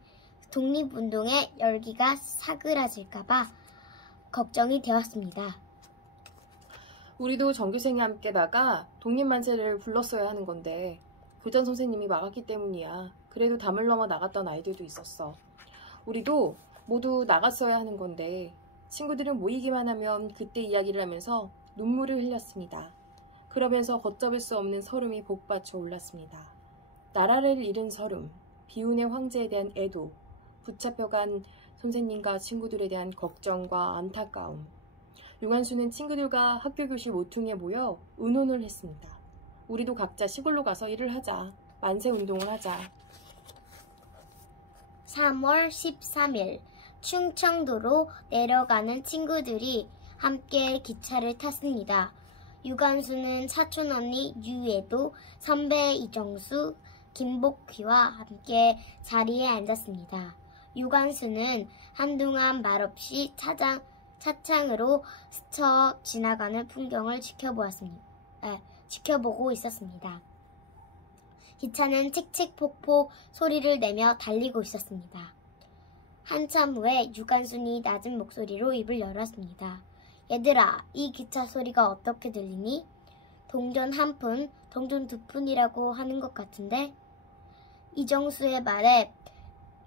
독립운동의 열기가 사그라질까봐 걱정이 되었습니다. 우리도 전교생이 함께 나가 독립만세를 불렀어야 하는 건데 교장 선생님이 막았기 때문이야. 그래도 담을 넘어 나갔던 아이들도 있었어. 우리도 모두 나갔어야 하는 건데 친구들은 모이기만 하면 그때 이야기를 하면서 눈물을 흘렸습니다. 그러면서 걷잡을 수 없는 서름이 복받쳐 올랐습니다. 나라를 잃은 서름, 비운의 황제에 대한 애도, 붙잡혀간 선생님과 친구들에 대한 걱정과 안타까움. 유관수는 친구들과 학교 교실 모퉁이에 모여 의논을 했습니다. 우리도 각자 시골로 가서 일을 하자. 만세 운동을 하자. 3월 13일 충청도로 내려가는 친구들이 함께 기차를 탔습니다. 유관수는 사촌 언니 유애도, 선배 이정수, 김복휘와 함께 자리에 앉았습니다. 유관수는 한동안 말없이 차창으로 스쳐 지나가는 풍경을 지켜보고 있었습니다. 기차는 칙칙폭폭 소리를 내며 달리고 있었습니다. 한참 후에 유관순이 낮은 목소리로 입을 열었습니다. 얘들아, 이 기차 소리가 어떻게 들리니? 동전 1푼, 동전 2푼이라고 하는 것 같은데? 이정수의 말에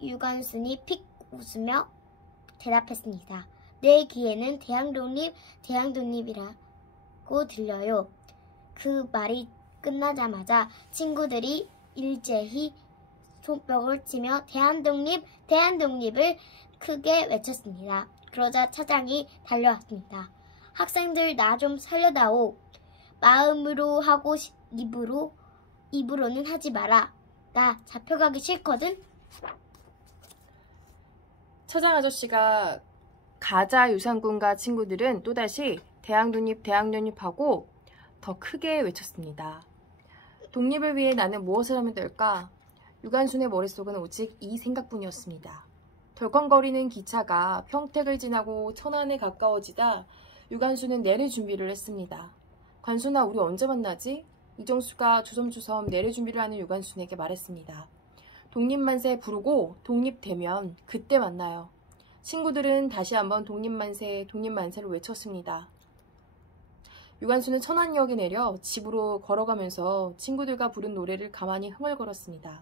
유관순이 픽 웃으며 대답했습니다. 내 귀에는 대항독립이라고 들려요. 그 말이 끝나자마자 친구들이 일제히 손뼉을 치며 대한독립을 크게 외쳤습니다. 그러자 차장이 달려왔습니다. 학생들 나 좀 살려다오. 마음으로 하고 입으로는 하지 마라. 나 잡혀가기 싫거든. 차장 아저씨가 가자 유산군과 친구들은 또다시 대항독립하고 더 크게 외쳤습니다. 독립을 위해 나는 무엇을 하면 될까? 유관순의 머릿속은 오직 이 생각뿐이었습니다. 덜컹거리는 기차가 평택을 지나고 천안에 가까워지다 유관순은 내릴 준비를 했습니다. 관순아, 우리 언제 만나지? 이정수가 주섬주섬 내릴 준비를 하는 유관순에게 말했습니다. 독립만세 부르고 독립되면 그때 만나요. 친구들은 다시 한번 독립만세를 외쳤습니다. 유관순은 천안역에 내려 집으로 걸어가면서 친구들과 부른 노래를 가만히 흥얼거렸습니다.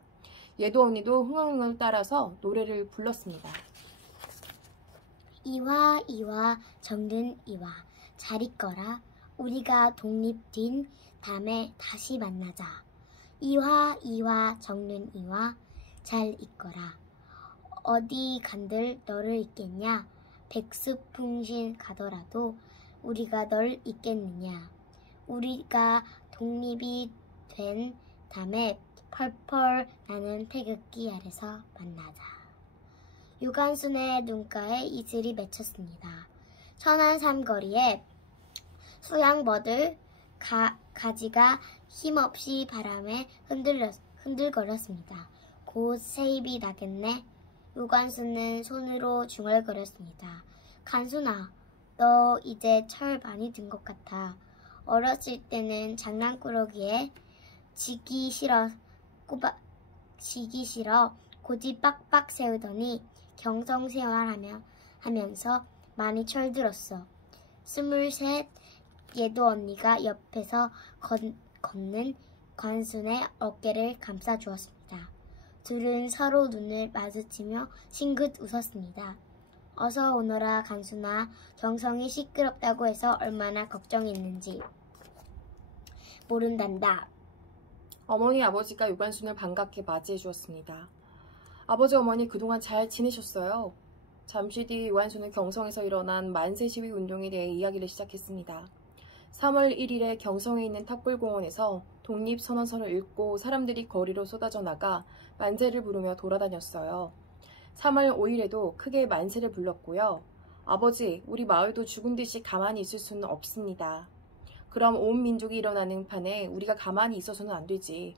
예도 언니도 흥얼흥얼 따라서 노래를 불렀습니다. 이화 이화 정든 이화 잘 있거라. 우리가 독립된 다음에 다시 만나자. 이화 이화 정든 이화 잘 있거라. 어디 간들 너를 잊겠냐. 백수풍신 가더라도 우리가 널 잊겠느냐. 우리가 독립이 된 다음에 펄펄 나는 태극기 아래서 만나자. 유관순의 눈가에 이슬이 맺혔습니다. 천안 삼거리에 수양버들 가지가 힘없이 바람에 흔들거렸습니다. 곧 새입이 나겠네. 유관순은 손으로 중얼거렸습니다. 간순아, 너 이제 철 많이 든 것 같아. 어렸을 때는 장난꾸러기에 지기 싫어 고집 빡빡 세우더니 경성생활하면서 많이 철들었어. 23 예도 언니가 옆에서 걷는 관순의 어깨를 감싸주었습니다. 둘은 서로 눈을 마주치며 싱긋 웃었습니다. 어서 오너라 간순아. 경성이 시끄럽다고 해서 얼마나 걱정했는지 모른단다. 어머니 아버지가 유관순을 반갑게 맞이해 주었습니다. 아버지 어머니 그동안 잘 지내셨어요? 잠시 뒤 유관순은 경성에서 일어난 만세 시위 운동에 대해 이야기를 시작했습니다. 3월 1일에 경성에 있는 탁불공원에서 독립선언서를 읽고 사람들이 거리로 쏟아져 나가 만세를 부르며 돌아다녔어요. 3월 5일에도 크게 만세를 불렀고요. 아버지, 우리 마을도 죽은 듯이 가만히 있을 수는 없습니다. 그럼 온 민족이 일어나는 판에 우리가 가만히 있어서는 안 되지.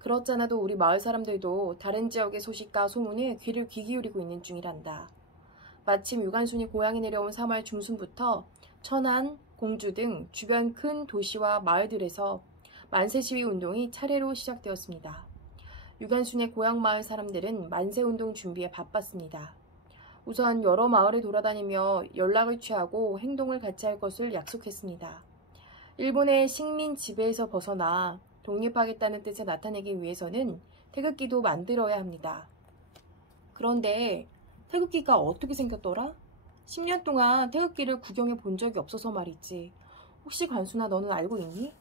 그렇잖아도 우리 마을 사람들도 다른 지역의 소식과 소문에 귀를 귀 기울이고 있는 중이란다. 마침 유관순이 고향에 내려온 3월 중순부터 천안, 공주 등 주변 큰 도시와 마을들에서 만세 시위 운동이 차례로 시작되었습니다. 유관순의 고향 마을 사람들은 만세 운동 준비에 바빴습니다. 우선 여러 마을에 돌아다니며 연락을 취하고 행동을 같이 할 것을 약속했습니다. 일본의 식민 지배에서 벗어나 독립하겠다는 뜻을 나타내기 위해서는 태극기도 만들어야 합니다. 그런데 태극기가 어떻게 생겼더라? 10년 동안 태극기를 구경해 본 적이 없어서 말이지. 혹시 관순아, 너는 알고 있니?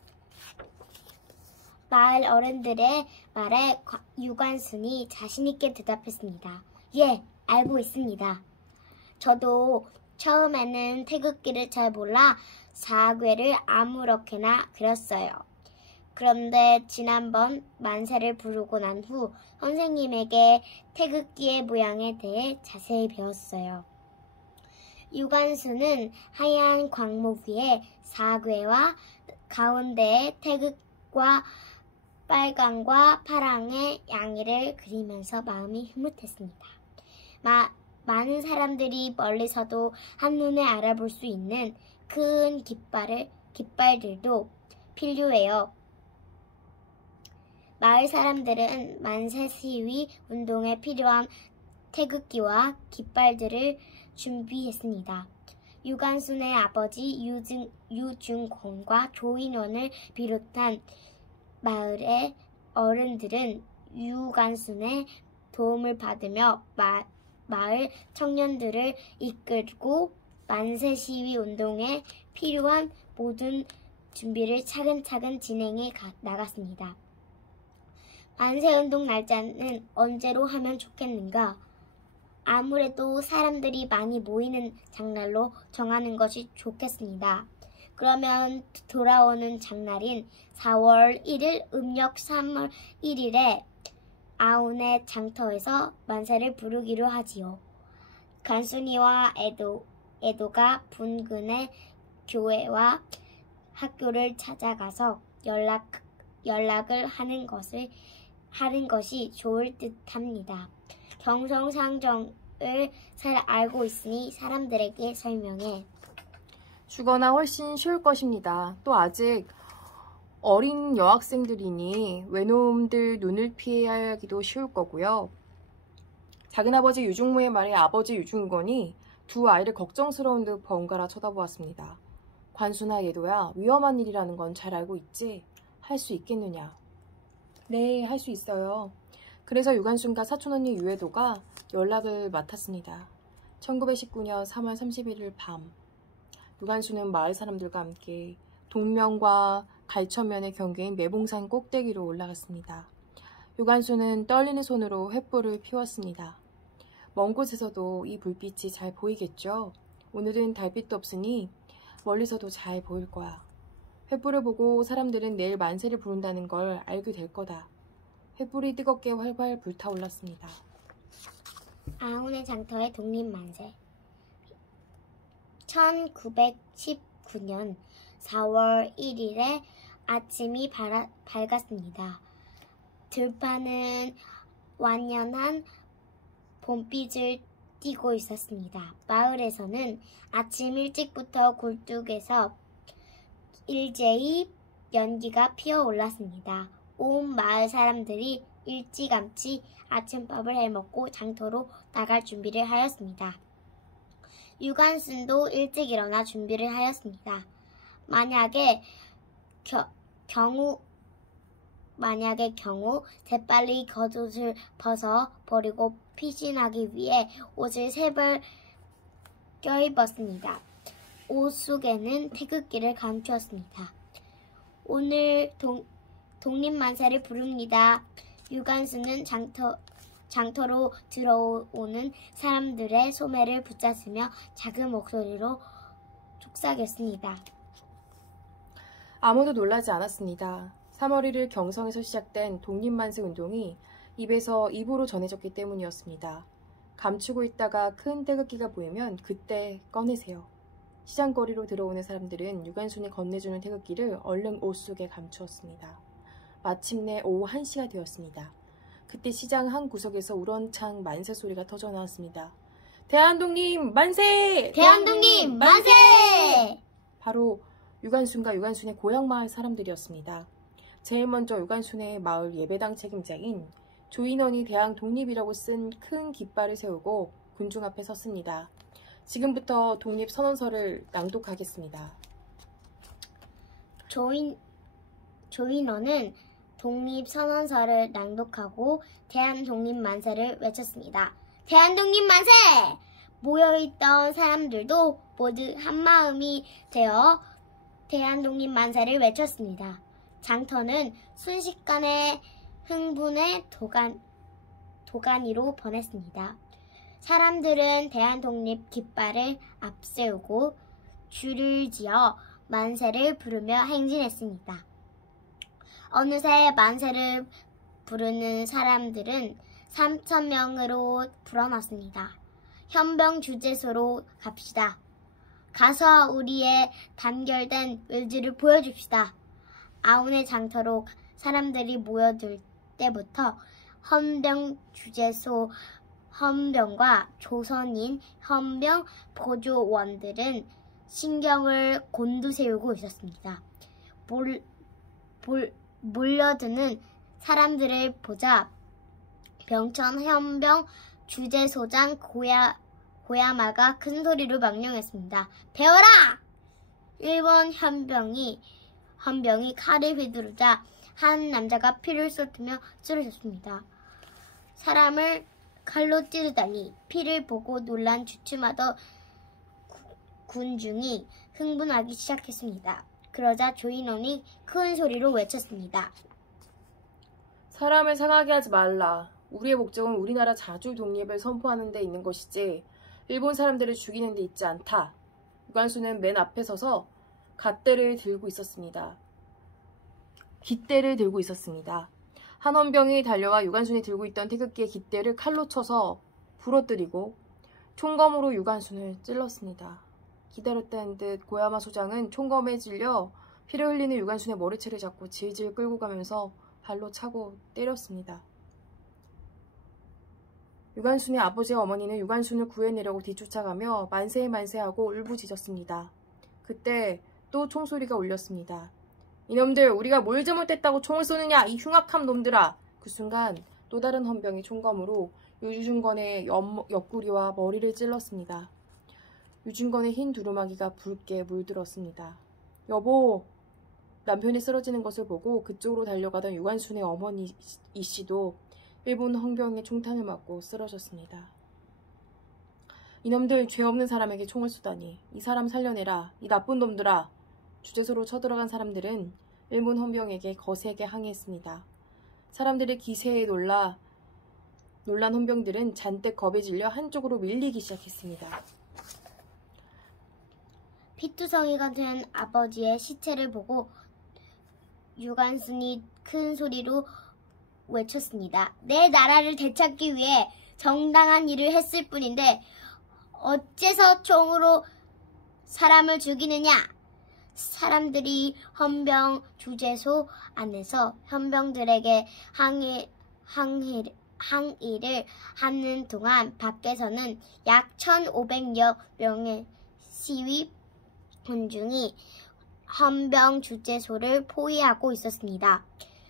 마을 어른들의 말에 유관순이 자신있게 대답했습니다. 예, 알고 있습니다. 저도 처음에는 태극기를 잘 몰라 사괴를 아무렇게나 그렸어요. 그런데 지난번 만세를 부르고 난 후 선생님에게 태극기의 모양에 대해 자세히 배웠어요. 유관순은 하얀 광목 위에 사괴와 가운데에 태극과 빨강과 파랑의 양이를 그리면서 마음이 흐뭇했습니다. 많은 사람들이 멀리서도 한눈에 알아볼 수 있는 큰 깃발들도 필요해요. 마을 사람들은 만세 시위 운동에 필요한 태극기와 깃발들을 준비했습니다. 유관순의 아버지 유중권과 조인원을 비롯한 마을의 어른들은 유관순의 도움을 받으며 마을 청년들을 이끌고 만세 시위 운동에 필요한 모든 준비를 차근차근 진행해 나갔습니다. 만세운동 날짜는 언제로 하면 좋겠는가? 아무래도 사람들이 많이 모이는 장날로 정하는 것이 좋겠습니다. 그러면 돌아오는 장날인 4월 1일 음력 3월 1일에 아운의 장터에서 만세를 부르기로 하지요. 간순이와 에도가 분근의 교회와 학교를 찾아가서 연락을 하는 것이 좋을 듯합니다. 경성상정을 잘 알고 있으니 사람들에게 설명해. 주거나 훨씬 쉬울 것입니다. 또 아직 어린 여학생들이니 외놈들 눈을 피해야 하기도 쉬울 거고요. 작은아버지 유중무의 말에 아버지 유중건이 두 아이를 걱정스러운 듯 번갈아 쳐다보았습니다. 관순아, 얘도야, 위험한 일이라는 건 잘 알고 있지? 할 수 있겠느냐? 네, 할 수 있어요. 그래서 유관순과 사촌언니 유애도가 연락을 맡았습니다. 1919년 3월 31일 밤, 유관순은 마을 사람들과 함께 동명과 갈천면의 경계인 매봉산 꼭대기로 올라갔습니다. 유관순은 떨리는 손으로 횃불을 피웠습니다. 먼 곳에서도 이 불빛이 잘 보이겠죠? 오늘은 달빛도 없으니 멀리서도 잘 보일 거야. 횃불을 보고 사람들은 내일 만세를 부른다는 걸 알게 될 거다. 횃불이 뜨겁게 활활 불타올랐습니다. 아훈의 장터의 독립만세. 1919년 4월 1일에 아침이 밝았습니다. 들판은 완연한 봄빛을 띠고 있었습니다. 마을에서는 아침 일찍부터 굴뚝에서 일제히 연기가 피어올랐습니다. 온 마을 사람들이 일찌감치 아침밥을 해먹고 장터로 나갈 준비를 하였습니다. 유관순도 일찍 일어나 준비를 하였습니다. 만약의 경우 재빨리 겉옷을 벗어 버리고 피신하기 위해 옷을 세 벌 껴입었습니다. 옷 속에는 태극기를 감추었습니다. 오늘 독립만세를 부릅니다. 유관순은 장터로 들어오는 사람들의 소매를 붙잡으며 작은 목소리로 속삭였습니다. 아무도 놀라지 않았습니다. 3월 1일 경성에서 시작된 독립만세 운동이 입에서 입으로 전해졌기 때문이었습니다. 감추고 있다가 큰 태극기가 보이면 그때 꺼내세요. 시장거리로 들어오는 사람들은 유관순이 건네주는 태극기를 얼른 옷 속에 감추었습니다. 마침내 오후 1시가 되었습니다. 그때 시장 한 구석에서 우렁찬 만세 소리가 터져나왔습니다. 대한독립 만세! 대한독립 만세! 바로 유관순과 유관순의 고향마을 사람들이었습니다. 제일 먼저 유관순의 마을 예배당 책임자인 조인원이 대한독립이라고 쓴 큰 깃발을 세우고 군중 앞에 섰습니다. 지금부터 독립선언서를 낭독하겠습니다. 조인원은 독립선언서를 낭독하고 대한독립만세를 외쳤습니다. 대한독립만세! 모여있던 사람들도 모두 한마음이 되어 대한독립만세를 외쳤습니다. 장터는 순식간에 흥분의 도가니로 번했습니다. 사람들은 대한독립 깃발을 앞세우고 줄을 지어 만세를 부르며 행진했습니다. 어느새 만세를 부르는 사람들은 3,000명으로 불어났습니다. 현병 주재소로 갑시다. 가서 우리의 단결된 의지를 보여줍시다. 아훈의 장터로 사람들이 모여들 때부터 헌병 주재소 헌병과 조선인 헌병 보조원들은 신경을 곤두세우고 있었습니다. 몰려드는 사람들을 보자 병천 현병 주재소장 고야마가 큰 소리로 명령했습니다. 배워라! 일본 헌병이 칼을 휘두르자 한 남자가 피를 쏟으며 쓰러졌습니다. 사람을 칼로 찌르다니 피를 보고 놀란 주춤하던 군중이 흥분하기 시작했습니다. 그러자 조인원이 큰 소리로 외쳤습니다. 사람을 상하게 하지 말라. 우리의 목적은 우리나라 자주 독립을 선포하는 데 있는 것이지 일본 사람들을 죽이는 데 있지 않다. 유관순은 맨 앞에 서서 깃대를 들고 있었습니다. 한 헌병이 달려와 유관순이 들고 있던 태극기의 깃대를 칼로 쳐서 부러뜨리고 총검으로 유관순을 찔렀습니다. 기다렸다는 듯 고야마 소장은 총검에 찔려 피를 흘리는 유관순의 머리채를 잡고 질질 끌고 가면서 발로 차고 때렸습니다. 유관순의 아버지와 어머니는 유관순을 구해내려고 뒤쫓아가며 만세하고 울부짖었습니다. 그때 또 총소리가 울렸습니다. 이놈들 우리가 뭘 잘못했다고 총을 쏘느냐 이 흉악한 놈들아. 그 순간 또 다른 헌병이 총검으로 유준건의 옆구리와 머리를 찔렀습니다. 유준건의 흰 두루마기가 붉게 물들었습니다. 여보! 남편이 쓰러지는 것을 보고 그쪽으로 달려가던 유관순의 어머니 이씨도 일본 헌병의 총탄을 맞고 쓰러졌습니다. 이놈들 죄 없는 사람에게 총을 쏘다니. 이 사람 살려내라. 이 나쁜 놈들아. 주재소로 쳐들어간 사람들은 일본 헌병에게 거세게 항의했습니다. 사람들의 기세에 놀란 헌병들은 잔뜩 겁에 질려 한쪽으로 밀리기 시작했습니다. 피투성이가 된 아버지의 시체를 보고 유관순이 큰 소리로 외쳤습니다. 내 나라를 되찾기 위해 정당한 일을 했을 뿐인데 어째서 총으로 사람을 죽이느냐? 사람들이 헌병 주재소 안에서 헌병들에게 항의를 하는 동안 밖에서는 약 1,500여 명의 시위 군중이 헌병 주재소를 포위하고 있었습니다.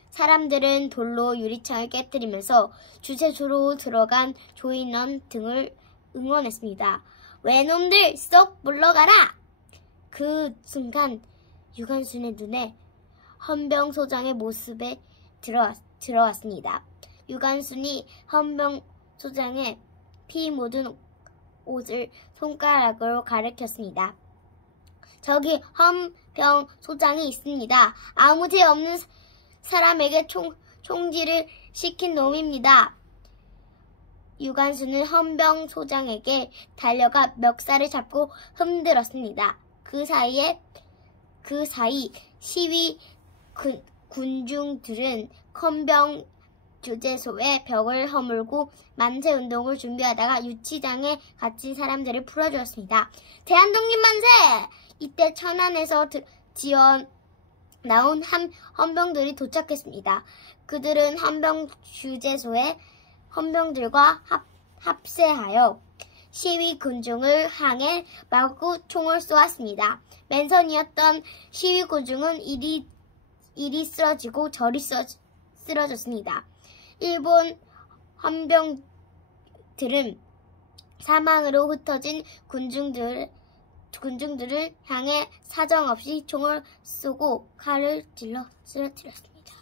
사람들은 돌로 유리창을 깨뜨리면서 주재소로 들어간 조인원 등을 응원했습니다. 외놈들 쏙 물러가라! 그 순간 유관순의 눈에 헌병 소장의 모습에 들어왔습니다. 유관순이 헌병 소장의 피 묻은 옷을 손가락으로 가리켰습니다. 저기 헌병 소장이 있습니다. 아무 죄 없는 사람에게 총질을 시킨 놈입니다. 유관순은 헌병 소장에게 달려가 멱살을 잡고 흔들었습니다. 그 사이 시위 군중들은 헌병 주재소의 벽을 허물고 만세운동을 준비하다가 유치장에 갇힌 사람들을 풀어주었습니다. 대한독립 만세! 이때 천안에서 지원 나온 헌병들이 도착했습니다. 그들은 헌병 주재소에 헌병들과 합세하여 시위 군중을 향해 마구 총을 쏘았습니다. 맨손이었던 시위 군중은 이리 쓰러지고 저리 쓰러졌습니다. 일본 헌병들은 사망으로 흩어진 군중들을 향해 사정없이 총을 쏘고 칼을 찔러 쓰러뜨렸습니다.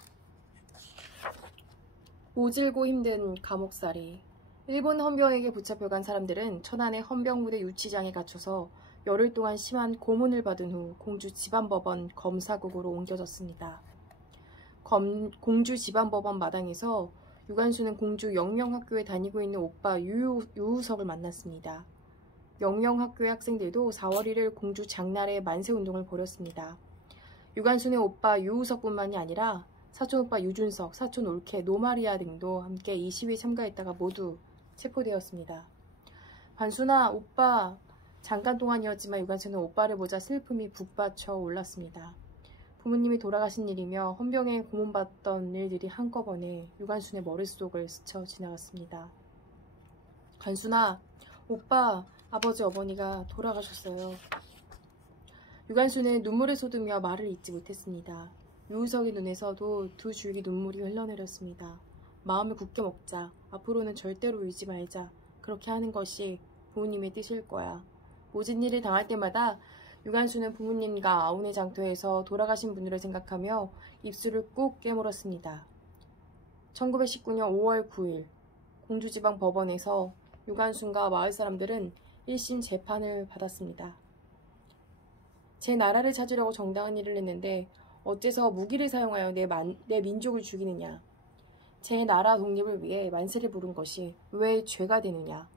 오질고 힘든 감옥살이. 일본 헌병에게 붙잡혀간 사람들은 천안의 헌병부대 유치장에 갇혀서 열흘 동안 심한 고문을 받은 후 공주 지방법원 검사국으로 옮겨졌습니다. 공주 지방법원 마당에서 유관순은 공주 영영학교에 다니고 있는 오빠 유우석을 만났습니다. 영영학교의 학생들도 4월 1일 공주 장날에 만세운동을 벌였습니다. 유관순의 오빠 유우석뿐만이 아니라 사촌오빠 유준석, 사촌 올케, 노마리아 등도 함께 이 시위에 참가했다가 모두 체포되었습니다. 관순아, 오빠. 잠깐 동안이었지만 유관순은 오빠를 보자 슬픔이 북받쳐 올랐습니다. 부모님이 돌아가신 일이며 헌병에 고문받던 일들이 한꺼번에 유관순의 머릿속을 스쳐 지나갔습니다. 관순아, 오빠, 아버지, 어머니가 돌아가셨어요. 유관순은 눈물을 쏟으며 말을 잇지 못했습니다. 유우석의 눈에서도 두 줄기 눈물이 흘러내렸습니다. 마음을 굳게 먹자. 앞으로는 절대로 울지 말자. 그렇게 하는 것이 부모님의 뜻일 거야. 모진 일을 당할 때마다 유관순은 부모님과 아우네 장터에서 돌아가신 분들을 생각하며 입술을 꾹 깨물었습니다. 1919년 5월 9일 공주지방법원에서 유관순과 마을 사람들은 1심 재판을 받았습니다. 제 나라를 찾으려고 정당한 일을 했는데 어째서 무기를 사용하여 내 민족을 죽이느냐. 제 나라 독립을 위해 만세를 부른 것이 왜 죄가 되느냐.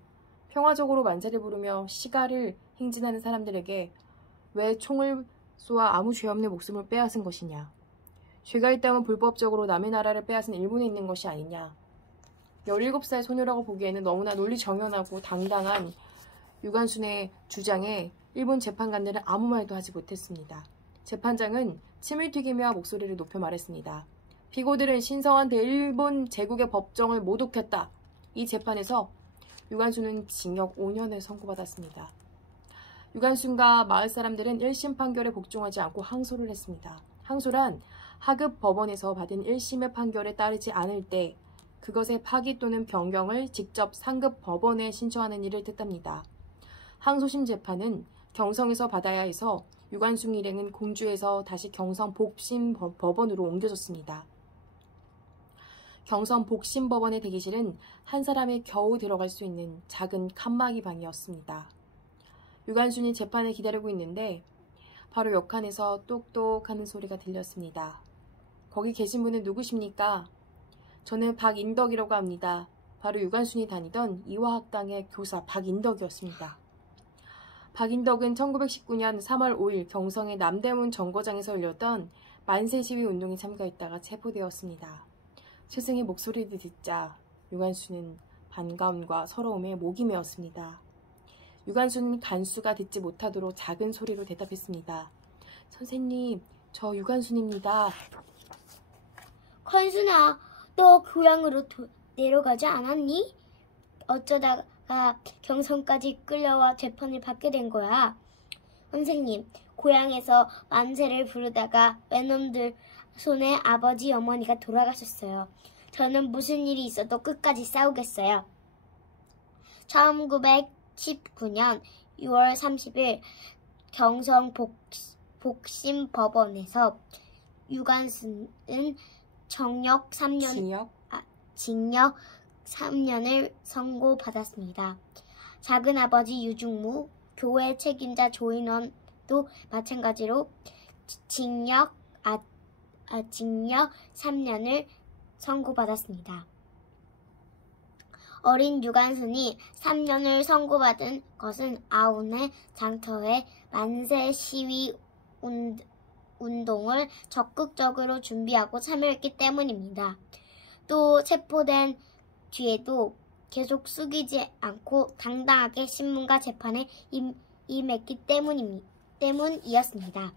평화적으로 만세를 부르며 시가를 행진하는 사람들에게 왜 총을 쏘아 아무 죄 없는 목숨을 빼앗은 것이냐. 죄가 있다면 불법적으로 남의 나라를 빼앗은 일본에 있는 것이 아니냐. 17살 소녀라고 보기에는 너무나 논리 정연하고 당당한 유관순의 주장에 일본 재판관들은 아무 말도 하지 못했습니다. 재판장은 침을 튀기며 목소리를 높여 말했습니다. 피고들은 신성한 대일본 제국의 법정을 모독했다. 이 재판에서 유관순은 징역 5년을 선고받았습니다. 유관순과 마을 사람들은 1심 판결에 복종하지 않고 항소를 했습니다. 항소란 하급 법원에서 받은 1심의 판결에 따르지 않을 때 그것의 파기 또는 변경을 직접 상급 법원에 신청하는 일을 뜻합니다. 항소심 재판은 경성에서 받아야 해서 유관순 일행은 공주에서 다시 경성 복심 법원으로 옮겨졌습니다. 경성 복심 법원의 대기실은 한 사람이 겨우 들어갈 수 있는 작은 칸막이 방이었습니다. 유관순이 재판을 기다리고 있는데 바로 옆칸에서 똑똑하는 소리가 들렸습니다. 거기 계신 분은 누구십니까? 저는 박인덕이라고 합니다. 바로 유관순이 다니던 이화학당의 교사 박인덕이었습니다. 박인덕은 1919년 3월 5일 경성의 남대문 정거장에서 열렸던 만세 시위 운동에 참가했다가 체포되었습니다. 스승의 목소리를 듣자 유관순은 반가움과 서러움에 목이 메었습니다. 유관순은 간수가 듣지 못하도록 작은 소리로 대답했습니다. 선생님, 저 유관순입니다. 건순아, 너 고향으로 내려가지 않았니? 어쩌다가 경성까지 끌려와 재판을 받게 된 거야. 선생님, 고향에서 만세를 부르다가 외놈들 손에 아버지 어머니가 돌아가셨어요. 저는 무슨 일이 있어도 끝까지 싸우겠어요. 1919년 6월 30일 경성 복심법원에서 유관순은 징역 3년을 선고받았습니다. 작은아버지 유중무, 교회 책임자 조인원도 마찬가지로 징역 3년을 선고받았습니다. 어린 유관순이 3년을 선고받은 것은 아운의 장터의 만세 시위 운동을 적극적으로 준비하고 참여했기 때문입니다. 또 체포된 뒤에도 계속 숙이지 않고 당당하게 신문과 재판에 임했기 때문이었습니다.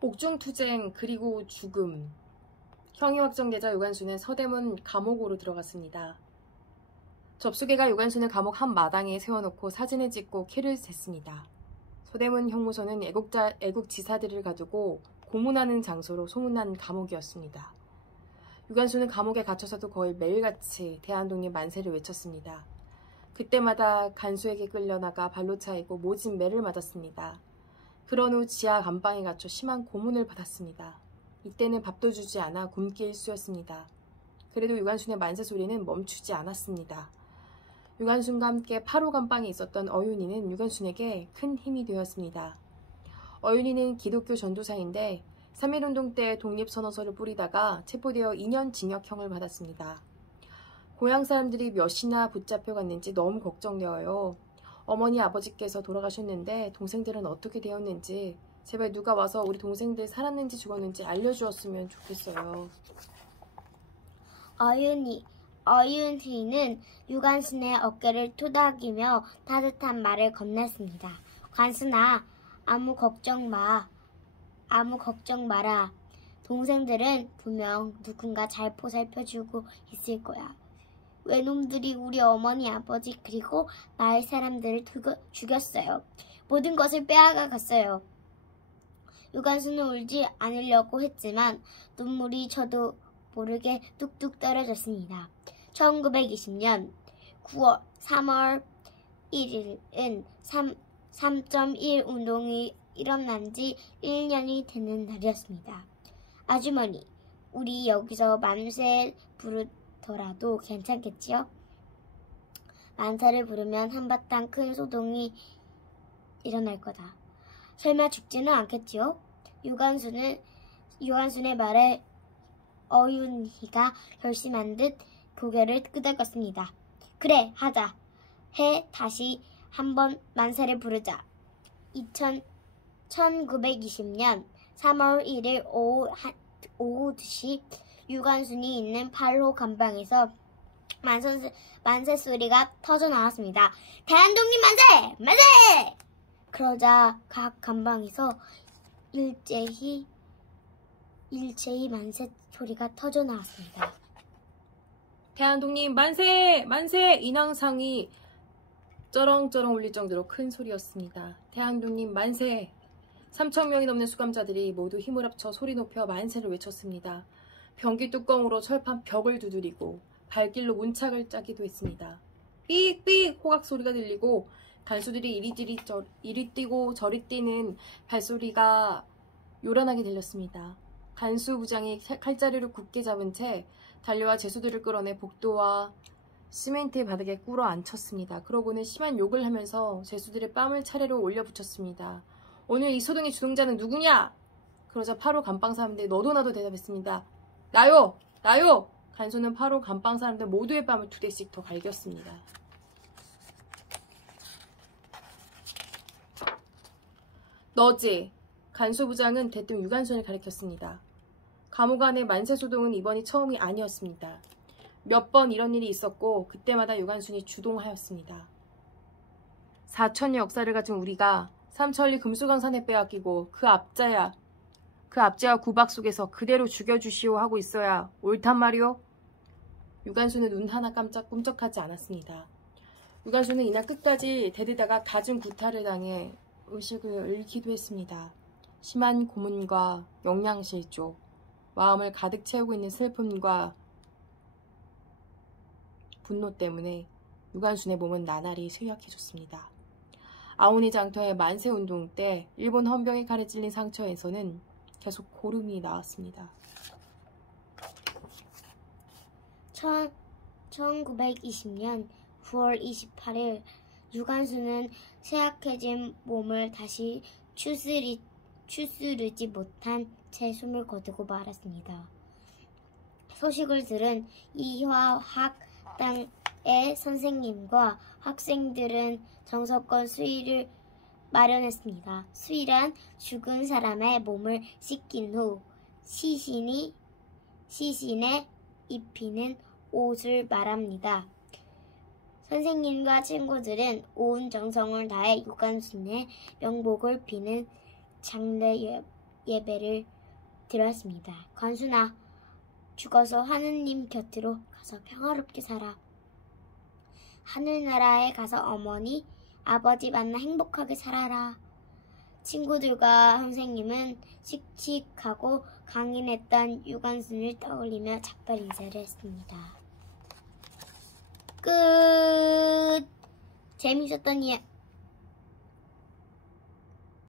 복중투쟁 그리고 죽음. 형이 확정되자 유관순은 서대문 감옥으로 들어갔습니다. 접수계가 유관순을 감옥 한 마당에 세워놓고 사진을 찍고 키를 셌습니다. 서대문 형무소는 애국지사들을 가두고 고문하는 장소로 소문난 감옥이었습니다. 유관순은 감옥에 갇혀서도 거의 매일같이 대한독립 만세를 외쳤습니다. 그때마다 간수에게 끌려나가 발로 차이고 모진 매를 맞았습니다. 그런 후 지하 감방에 갇혀 심한 고문을 받았습니다. 이때는 밥도 주지 않아 굶기 일쑤였습니다. 그래도 유관순의 만세 소리는 멈추지 않았습니다. 유관순과 함께 8호 감방에 있었던 어윤이는 유관순에게 큰 힘이 되었습니다. 어윤이는 기독교 전도사인데 3.1운동 때 독립선언서를 뿌리다가 체포되어 2년 징역형을 받았습니다. 고향 사람들이 몇이나 붙잡혀갔는지 너무 걱정되어요. 어머니 아버지께서 돌아가셨는데 동생들은 어떻게 되었는지 제발 누가 와서 우리 동생들 살았는지 죽었는지 알려주었으면 좋겠어요. 어윤희는 유관순의 어깨를 토닥이며 따뜻한 말을 건넸습니다. 관순아, 아무 걱정 마라. 동생들은 분명 누군가 잘 보살펴주고 있을 거야. 외놈들이 우리 어머니, 아버지 그리고 마을 사람들을 죽였어요. 모든 것을 빼앗아 갔어요. 유관순은 울지 않으려고 했지만 눈물이 저도 모르게 뚝뚝 떨어졌습니다. 1920년 3월 1일은 3.1 운동이 일어난 지 1년이 되는 날이었습니다. 아주머니, 우리 여기서 만세 부르더라도 괜찮겠지요? 만세를 부르면 한바탕 큰 소동이 일어날 거다. 설마 죽지는 않겠지요? 유관순의 말에 어윤희가 결심한 듯 고개를 끄덕였습니다. 그래, 하자. 다시 한번 만세를 부르자. 1920년 3월 1일 오후 2시 유관순이 있는 8호 감방에서 만세 소리가 터져 나왔습니다. 대한독립 만세! 만세! 그러자 각 감방에서 일제히 만세 소리가 터져 나왔습니다. 대한독립 만세! 만세! 인왕상이 쩌렁쩌렁 울릴 정도로 큰 소리였습니다. 대한독립 만세! 3,000명이 넘는 수감자들이 모두 힘을 합쳐 소리 높여 만세를 외쳤습니다. 변기 뚜껑으로 철판 벽을 두드리고 발길로 문짝을 짜기도 했습니다. 삑삑 호각 소리가 들리고 간수들이 이리 뛰고 저리 뛰는 발소리가 요란하게 들렸습니다. 간수 부장이 칼자루를 굳게 잡은 채 달려와 죄수들을 끌어내 복도와 시멘트 바닥에 꿇어 앉혔습니다. 그러고는 심한 욕을 하면서 죄수들의 뺨을 차례로 올려붙였습니다. 오늘 이 소동의 주동자는 누구냐? 그러자 8호 감방 사람들이 너도 나도 대답했습니다. 나요! 나요! 간수는 8호 감방 사람들 모두의 뺨을 2대씩 더 갈겼습니다. 너지! 간수부장은 대뜸 유관순을 가리켰습니다. 감옥 안의 만세소동은 이번이 처음이 아니었습니다. 몇 번 이런 일이 있었고 그때마다 유관순이 주동하였습니다. 4천의 역사를 가진 우리가 삼천리 금수강산에 빼앗기고 그 압자와 구박 속에서 그대로 죽여주시오 하고 있어야 옳단 말이오? 유관순은 눈 하나 깜짝 꿈쩍하지 않았습니다. 유관순은 이날 끝까지 대들다가 갖은 구타를 당해 의식을 잃기도 했습니다. 심한 고문과 영양실조, 마음을 가득 채우고 있는 슬픔과 분노 때문에 유관순의 몸은 나날이 쇠약해졌습니다. 아오니 장터의 만세운동 때 일본 헌병의 칼에 찔린 상처에서는 계속 고름이 나왔습니다. 1920년 9월 28일 유관순은 쇠약해진 몸을 다시 추스르지 못한 채 숨을 거두고 말았습니다. 소식을 들은 이화학당의 선생님과 학생들은 정석권 수의를 마련했습니다. 수의란 죽은 사람의 몸을 씻긴 후 시신에 입히는 옷을 말합니다. 선생님과 친구들은 온 정성을 다해 유관순의 명복을 비는 장례 예배를 드렸습니다. 관순아, 죽어서 하느님 곁으로 가서 평화롭게 살아. 하늘나라에 가서 어머니, 아버지 만나 행복하게 살아라. 친구들과 선생님은 씩씩하고 강인했던 유관순을 떠올리며 작별 인사를 했습니다. 끝! 재밌었던 이야기.